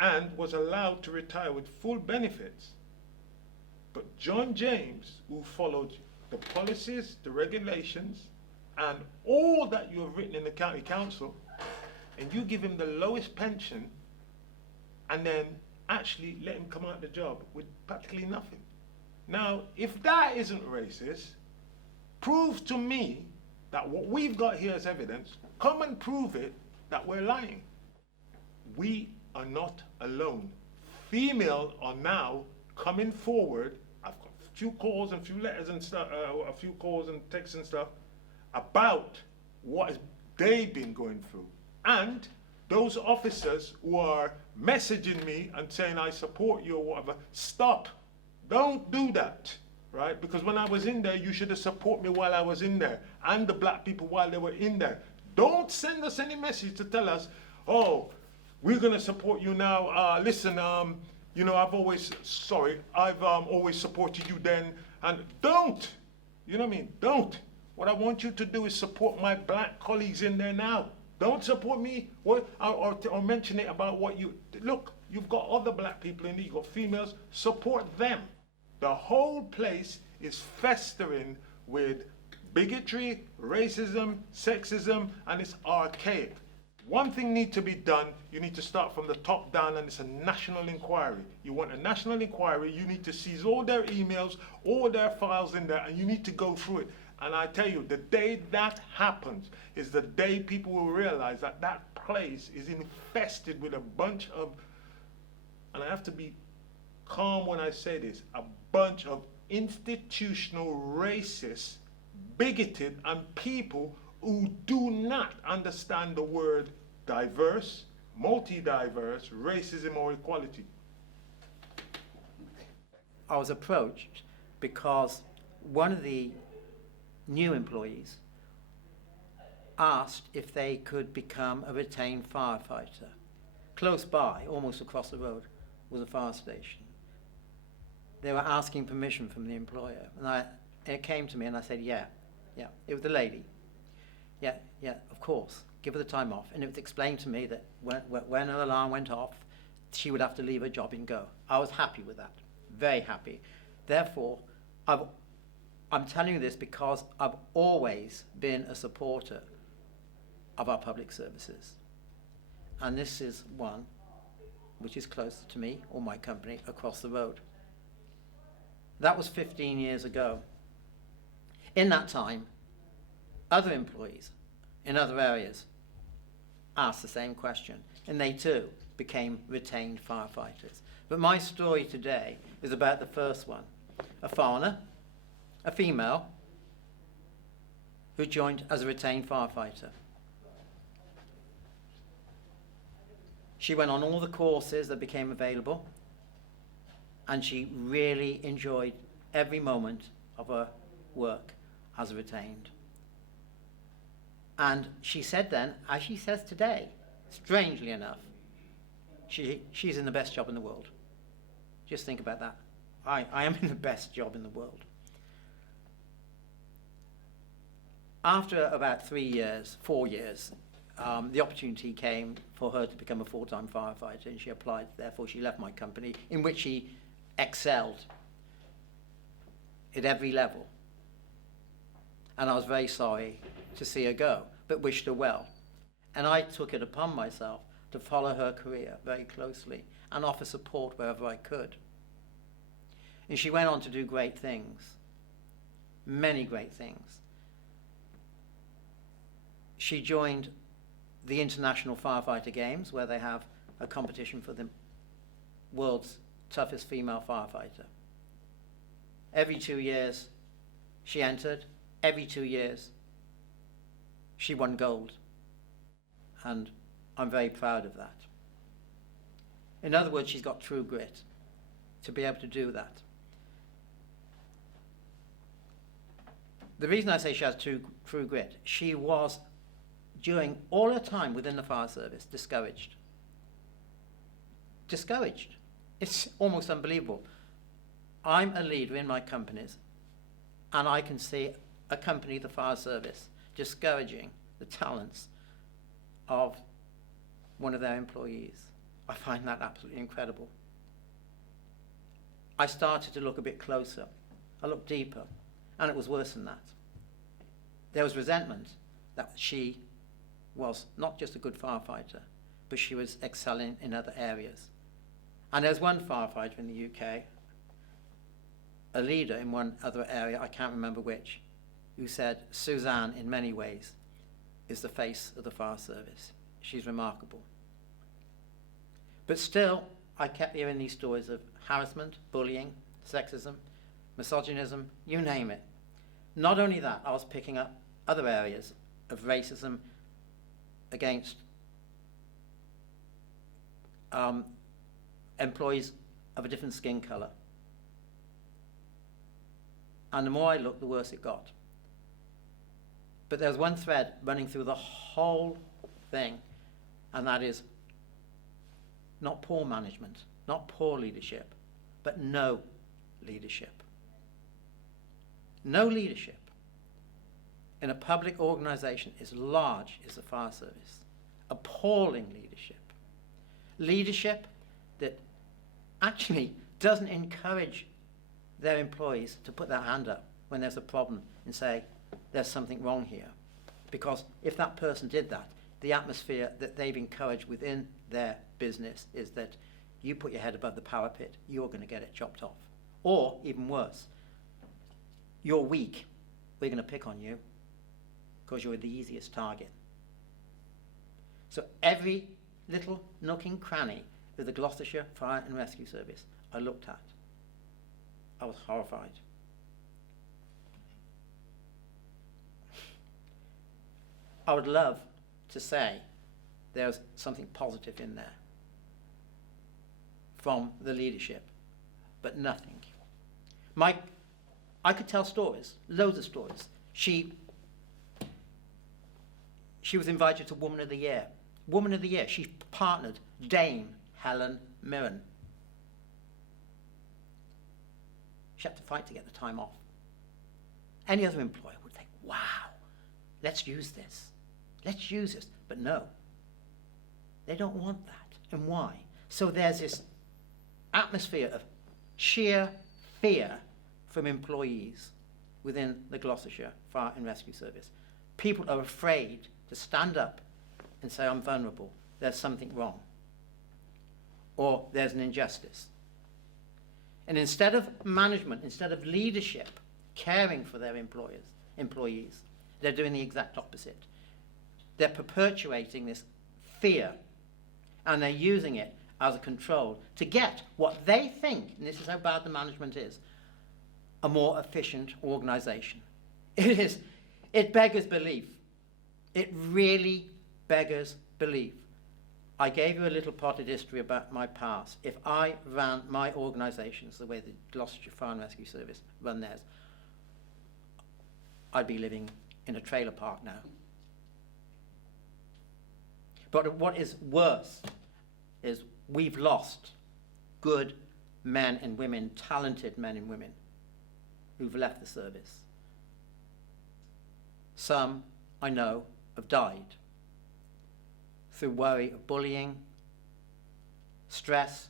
and was allowed to retire with full benefits. But John James, who followed the policies, the regulations, and all that you have written in the county council, and you give him the lowest pension, and then actually let him come out of the job with practically nothing. Now, if that isn't racist, prove to me that what we've got here as evidence, come and prove it that we're lying. We are not alone. Female are now coming forward. I've got a few calls and a few letters and stuff, a few calls and texts and stuff about what they've been going through. And those officers who are messaging me and saying I support you or whatever, stop. Don't do that, right? Because when I was in there, you should have supported me while I was in there, and the black people while they were in there. Don't send us any message to tell us, oh, we're gonna support you now. Listen, you know, I've always supported you then, and don't. You know what I mean? Don't. What I want you to do is support my black colleagues in there now. Don't support me or mention it about what you, look, you've got other black people in there, you've got females, support them. The whole place is festering with bigotry, racism, sexism, and it's archaic. One thing needs to be done, you need to start from the top down, and it's a national inquiry. You want a national inquiry, you need to seize all their emails, all their files in there, and you need to go through it. And I tell you, the day that happens is the day people will realize that that place is infested with a bunch of, and I have to be calm when I say this, a bunch of institutional racists, bigoted, and people who do not understand the word diverse, multi-diverse, racism or equality. I was approached because one of the new employees asked if they could become a retained firefighter. Close by, almost across the road, was a fire station. They were asking permission from the employer, and it came to me, and I said, yeah. It was the lady. Yeah, of course. Give her the time off. And it was explained to me that when her alarm went off, she would have to leave her job and go. I was happy with that, very happy. Therefore, I'm telling you this because I've always been a supporter of our public services. And this is one which is close to me or my company across the road. That was 15 years ago. In that time, other employees in other areas asked the same question, and they too became retained firefighters. But my story today is about the first one, a foreigner, a female, who joined as a retained firefighter. She went on all the courses that became available, and she really enjoyed every moment of her work as a retained. And she said then, as she says today, strangely enough, she's in the best job in the world. Just think about that. I am in the best job in the world. After about 4 years, the opportunity came for her to become a full-time firefighter, and she applied. Therefore, she left my company, in which she excelled at every level. And I was very sorry to see her go, but wished her well. And I took it upon myself to follow her career very closely and offer support wherever I could. And she went on to do great things, many great things. She joined the International Firefighter Games, where they have a competition for the world's toughest female firefighter. Every 2 years, she entered. Every 2 years, she won gold. And I'm very proud of that. In other words, she's got true grit to be able to do that. The reason I say she has true grit, she was, during all her time within the fire service, discouraged. Discouraged. It's almost unbelievable. I'm a leader in my companies, and I can see a company, the fire service, discouraging the talents of one of their employees. I find that absolutely incredible. I started to look a bit closer. I looked deeper, and it was worse than that. There was resentment that she was not just a good firefighter, but she was excelling in other areas. And there's one firefighter in the UK, a leader in one other area, I can't remember which, who said, Suzanne, in many ways, is the face of the fire service. She's remarkable. But still, I kept hearing these stories of harassment, bullying, sexism, misogynism, you name it. Not only that, I was picking up other areas of racism against employees of a different skin colour. And the more I looked, the worse it got. But there's one thread running through the whole thing, and that is not poor management, not poor leadership, but no leadership. No leadership in a public organisation as large as the fire service. Appalling leadership. Leadership that actually doesn't encourage their employees to put their hand up when there's a problem and say, there's something wrong here. Because if that person did that, the atmosphere that they've encouraged within their business is that you put your head above the parapet, you're going to get it chopped off. Or, even worse, you're weak, we're going to pick on you because you're the easiest target. So every little nook and cranny of the Gloucestershire Fire and Rescue Service I looked at, I was horrified. I would love to say there's something positive in there from the leadership, but nothing. I could tell stories, loads of stories. She was invited to Woman of the Year. Woman of the Year, she partnered Dame Helen Mirren. She had to fight to get the time off. Any other employer would think, wow, let's use this. Let's use this. But no, they don't want that. And why? So there's this atmosphere of sheer fear from employees within the Gloucestershire Fire and Rescue Service. People are afraid to stand up and say, I'm vulnerable, there's something wrong, or there's an injustice. And instead of management, instead of leadership caring for their employees, they're doing the exact opposite. They're perpetuating this fear, and they're using it as a control to get what they think, and this is how bad the management is, a more efficient organisation. It beggars belief. It really beggars belief. I gave you a little potted history about my past. If I ran my organisations the way the Gloucestershire Fire and Rescue Service run theirs, I'd be living in a trailer park now. But what is worse is we've lost good men and women, talented men and women who've left the service. Some, I know, have died through worry of bullying, stress.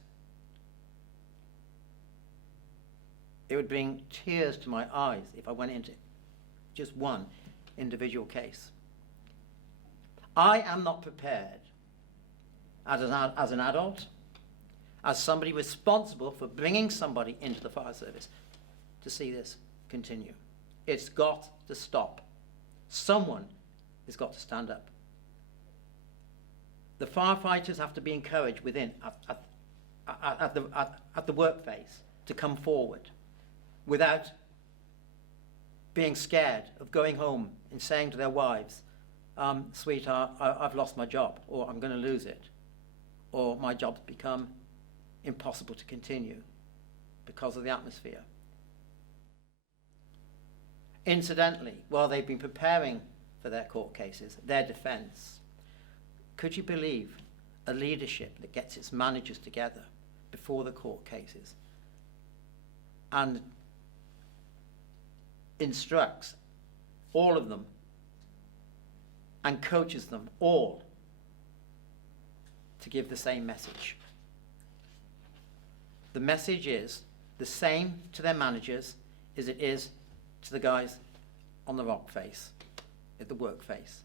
It would bring tears to my eyes if I went into just one individual case. I am not prepared as an adult, as somebody responsible for bringing somebody into the fire service, to see this continue. It's got to stop. Someone has got to stand up. The firefighters have to be encouraged within, at the work phase, to come forward without being scared of going home and saying to their wives, sweetheart, I've lost my job, or I'm going to lose it, or my job's become impossible to continue because of the atmosphere. Incidentally, while they've been preparing for their court cases, their defence, could you believe a leadership that gets its managers together before the court cases and instructs all of them and coaches them all to give the same message? The message is the same to their managers as it is to the guys on the rock face, at the work face.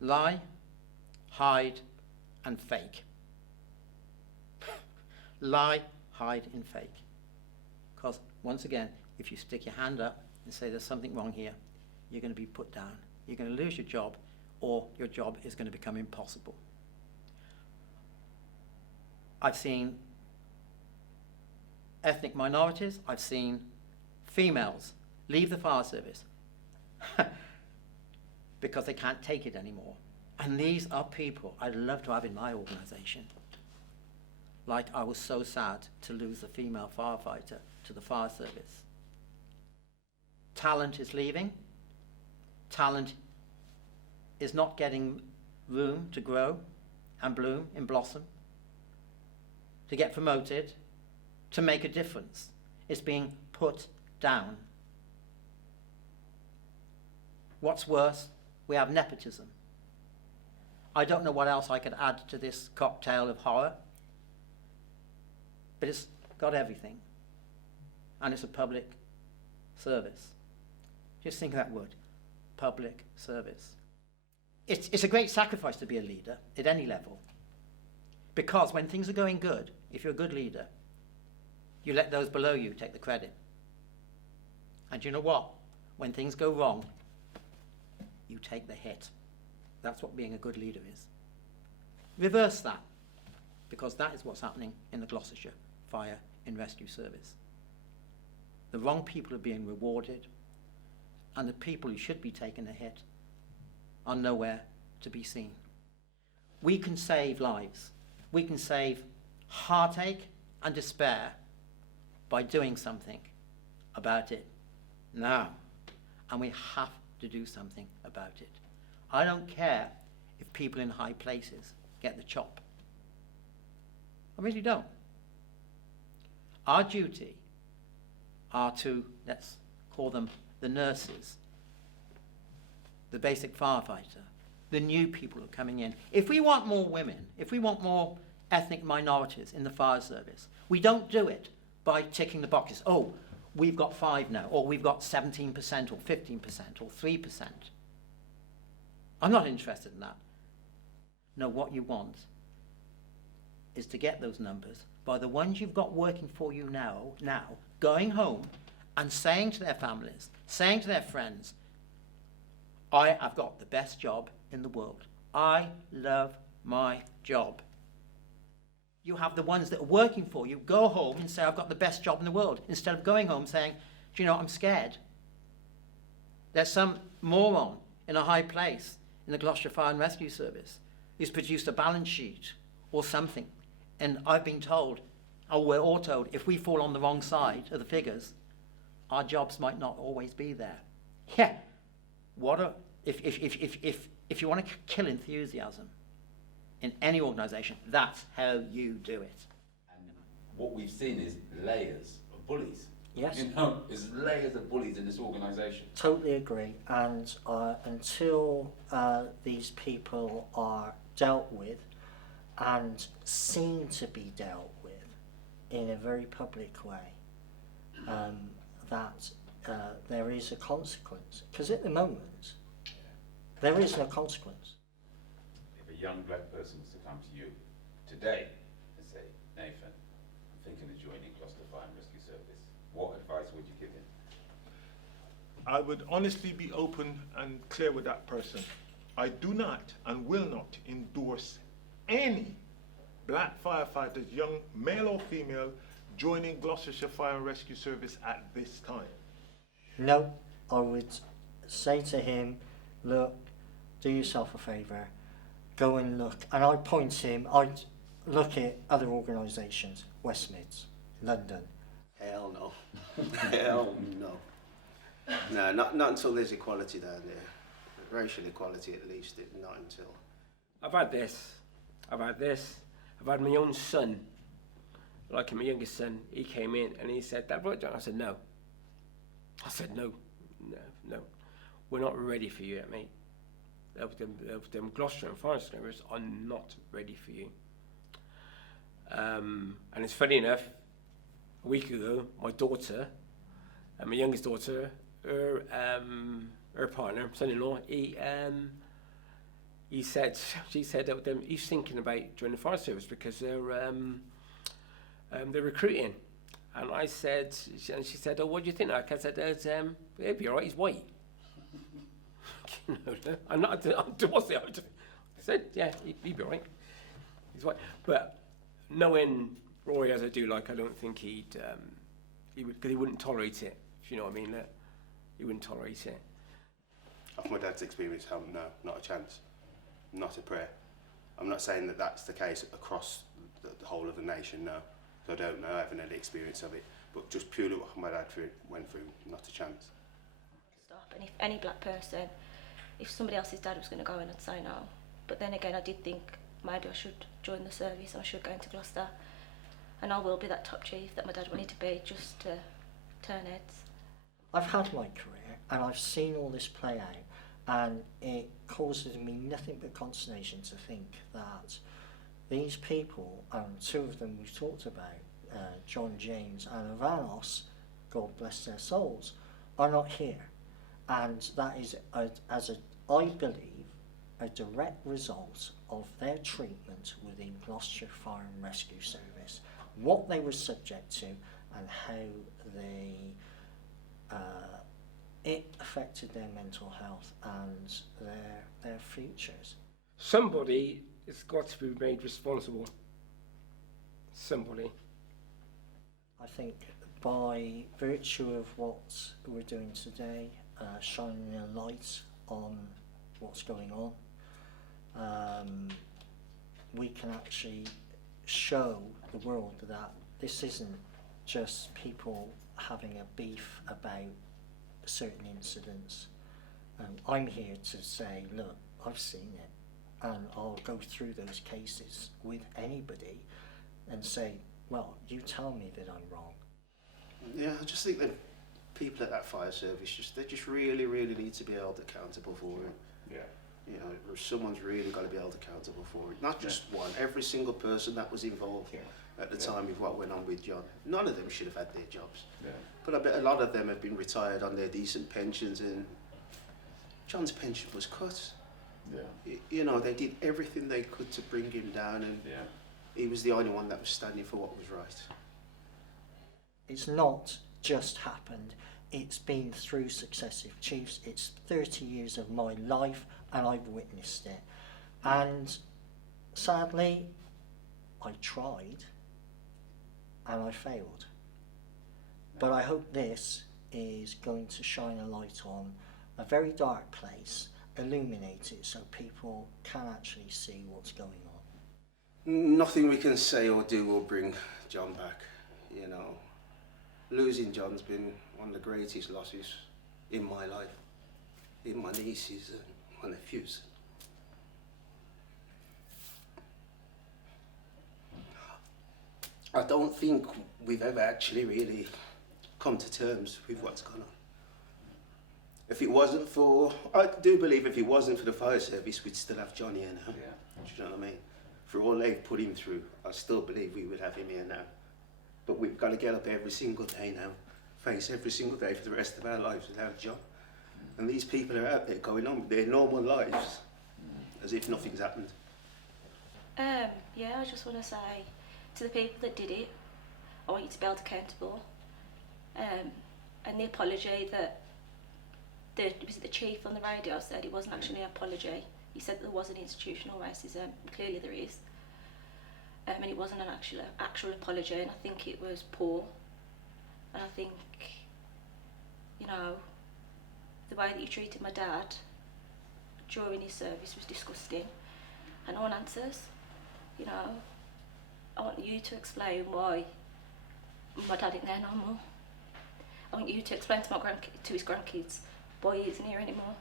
Lie, hide, and fake. Lie, hide, and fake. Because, once again, if you stick your hand up and say there's something wrong here, you're going to be put down. You're going to lose your job, or your job is going to become impossible. I've seen ethnic minorities, I've seen females leave the fire service because they can't take it anymore. And these are people I'd love to have in my organisation. Like I was so sad to lose a female firefighter to the fire service. Talent is leaving. Talent is not getting room to grow and bloom and blossom, to get promoted, to make a difference. It's being put down. What's worse, we have nepotism. I don't know what else I could add to this cocktail of horror, but it's got everything. And it's a public service. Just think of that word, public service. It's a great sacrifice to be a leader at any level. Because when things are going good, if you're a good leader, you let those below you take the credit. And you know what? When things go wrong, you take the hit. That's what being a good leader is. Reverse that, because that is what's happening in the Gloucestershire Fire and Rescue Service. The wrong people are being rewarded, and the people who should be taking a hit are nowhere to be seen. We can save lives. We can save heartache and despair by doing something about it now. And we have to do something about it. I don't care if people in high places get the chop. I really don't. Our duty are to, let's call them the nurses, the basic firefighter, the new people who are coming in. If we want more women, if we want more ethnic minorities in the fire service, we don't do it by ticking the boxes. Oh, we've got 5 now, or we've got 17% or 15% or 3%. I'm not interested in that. No, what you want is to get those numbers by the ones you've got working for you now, going home and saying to their families, saying to their friends, I have got the best job in the world. I love my job. You have the ones that are working for you go home and say, I've got the best job in the world, instead of going home saying, do you know, I'm scared. There's some moron in a high place in the Gloucester Fire and Rescue Service who's produced a balance sheet or something. And I've been told, or we're all told, if we fall on the wrong side of the figures, our jobs might not always be there. Yeah, if you want to kill enthusiasm in any organisation, that's how you do it. And what we've seen is layers of bullies. Yes. You know, there's layers of bullies in this organisation. Totally agree. And until these people are dealt with and seen to be dealt with in a very public way, that there is a consequence. Because at the moment, there is no consequence. If a young black person was to come to you today and say, Nathan, I'm thinking of joining Gloucester Fire and Rescue Service, what advice would you give him? I would honestly be open and clear with that person. I do not and will not endorse any black firefighters, young male or female, joining Gloucestershire Fire and Rescue Service at this time. No, I would say to him, look, do yourself a favour, go and look. And I'd point him, I'd look at other organisations, West Mids, London. Hell no. Hell no. No, not until there's equality down there. Racial equality at least, not until. I've had my own son, like my youngest son, he came in and he said, Dad, what, John? I said, no. I said, no. We're not ready for you yet, mate. Them Gloucester and Fire Service are not ready for you. And it's funny enough, a week ago, my daughter, my youngest daughter, her partner, son-in-law, she said that he's thinking about joining the fire service because they're recruiting. And I said, and she said, oh, what do you think? Like I said, he'll be all right, he's white. You know, I'm not, what's the other? I said, yeah, he'd be all right. He's white. But knowing Rory as I do, like, I don't think he would, because he wouldn't tolerate it, if you know what I mean. He wouldn't tolerate it. Off my dad's experience, no, not a chance. Not a prayer. I'm not saying that that's the case across the whole of the nation, no. I don't know, I haven't had the experience of it. But just purely what my dad went through, not a chance. Stop. And if any black person, if somebody else's dad was going to go in, I'd say no. But then again, I did think maybe I should join the service and I should go into Gloucester. And I will be that top chief that my dad wanted to be, just to turn heads. I've had my career and I've seen all this play out, and it causes me nothing but consternation to think that these people, two of them we've talked about, John James and Avanos, God bless their souls, are not here. And that is, I believe, a direct result of their treatment within Gloucester Fire and Rescue Service, what they were subject to and how it affected their mental health and their futures. Somebody has got to be made responsible. Somebody. I think by virtue of what we're doing today, shining a light on what's going on. We can actually show the world that this isn't just people having a beef about certain incidents. I'm here to say, look, I've seen it, and I'll go through those cases with anybody and say, well, you tell me that I'm wrong. Yeah, I just think that people at that fire service, they just really, really need to be held accountable for it. Yeah. You know, someone's really got to be held accountable for it. Not just one, every single person that was involved at the time with what went on with John. None of them should have had their jobs. Yeah. But I bet a lot of them have been retired on their decent pensions, and John's pension was cut. Yeah. You know, they did everything they could to bring him down, and he was the only one that was standing for what was right. It's not just happened, it's been through successive chiefs. It's 30 years of my life and I've witnessed it. And sadly, I tried and I failed. But I hope this is going to shine a light on a very dark place, illuminate it so people can actually see what's going on. Nothing we can say or do will bring John back, you know. Losing John's been one of the greatest losses in my life, in my nieces and my nephews. I don't think we've ever actually really come to terms with what's gone on. If it wasn't for, I do believe if it wasn't for the fire service, we'd still have John here now. Yeah. Do you know what I mean? For all they've put him through, I still believe we would have him here now. But we've got to get up every single day now, face every single day for the rest of our lives without John. And these people are out there going on with their normal lives as if nothing's happened. Yeah, I just want to say to the people that did it, I want you to be held accountable. And the apology that the chief on the radio said, it wasn't actually an apology. He said that there was an institutional racism. Clearly there is. And it wasn't an actual apology, and I think it was poor. And I think, you know, the way that you treated my dad during his service was disgusting. And I want answers, you know. I want you to explain why my dad isn't there no more. I want you to explain to his grandkids why he isn't here anymore.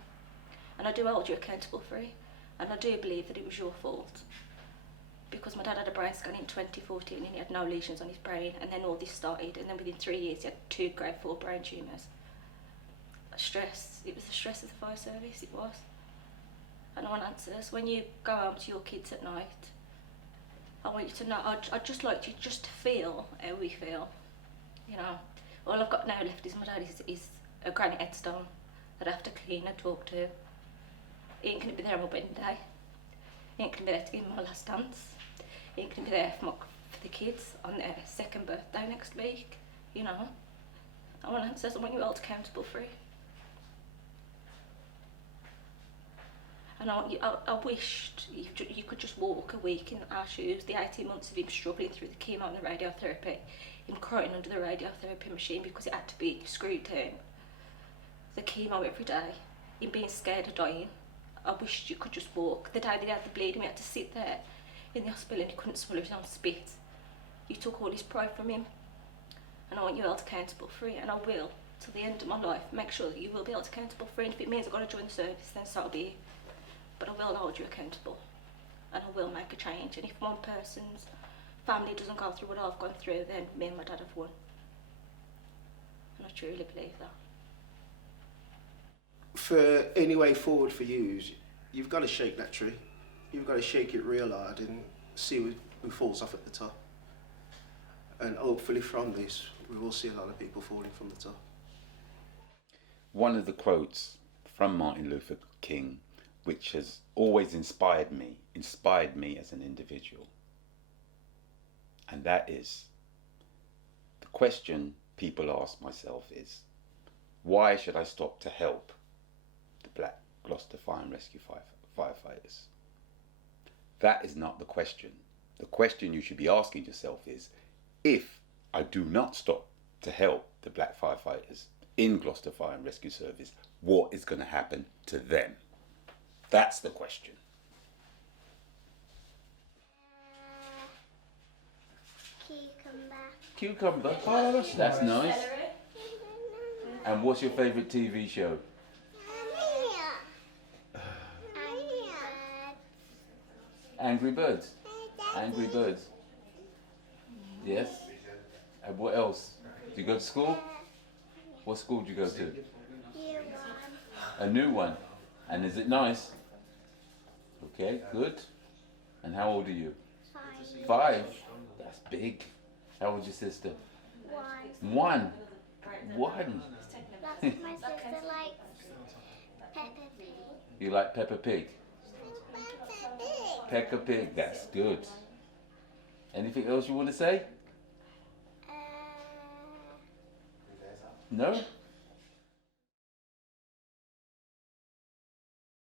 And I do hold you accountable for it, and I do believe that it was your fault. Because my dad had a brain scan in 2014 and he had no lesions on his brain, and then all this started, and then within 3 years he had 2 grade 4 brain tumours. Stress, it was the stress of the fire service, it was. And I want answers. When you go home to your kids at night, I want you to know, I'd just like you just to feel how we feel, you know. All I've got now left is my dad is a granite headstone that I have to clean and talk to. He ain't gonna be there on my wedding day. He ain't gonna be there to give me my last dance. He ain't gonna be there for the kids on their 2nd birthday next week, you know. I want answers. I want you held accountable for it. And I wished you could just walk a week in our shoes, the 18 months of him struggling through the chemo and the radiotherapy, him crying under the radiotherapy machine because it had to be screwed down, the chemo every day, him being scared of dying. I wished you could just walk. The day that he had the bleeding, we had to sit there in the hospital and he couldn't swallow his own spit. You took all his pride from him, and I want you held accountable for it, and I will, till the end of my life, make sure that you will be held accountable for it. And if it means I've got to join the service, then so be it. But I will hold you accountable, and I will make a change. And if one person's family doesn't go through what I've gone through, then me and my dad have won. And I truly believe that. For any way forward for you, you've got to shake that tree. You've got to shake it real hard and see who falls off at the top. And hopefully from this, we will see a lot of people falling from the top. One of the quotes from Martin Luther King, which has always inspired me as an individual. And that is, the question people ask myself is, why should I stop to help the Black Gloucester Fire and Rescue firefighters? That is not the question. The question you should be asking yourself is, if I do not stop to help the black firefighters in Gloucester Fire and Rescue Service, what is going to happen to them? That's the question. Cucumber. Oh, that's nice. And what's your favourite TV show? Angry Birds. Angry Birds. Yes. And what else? Do you go to school? What school do you go to? A new one. And is it nice? Okay, good. And how old are you? 5. That's big. How old is your sister? 1. 1. My sister likes Peppa Pig. You like Peppa Pig? Peppa Pig, that's good. Anything else you want to say? No?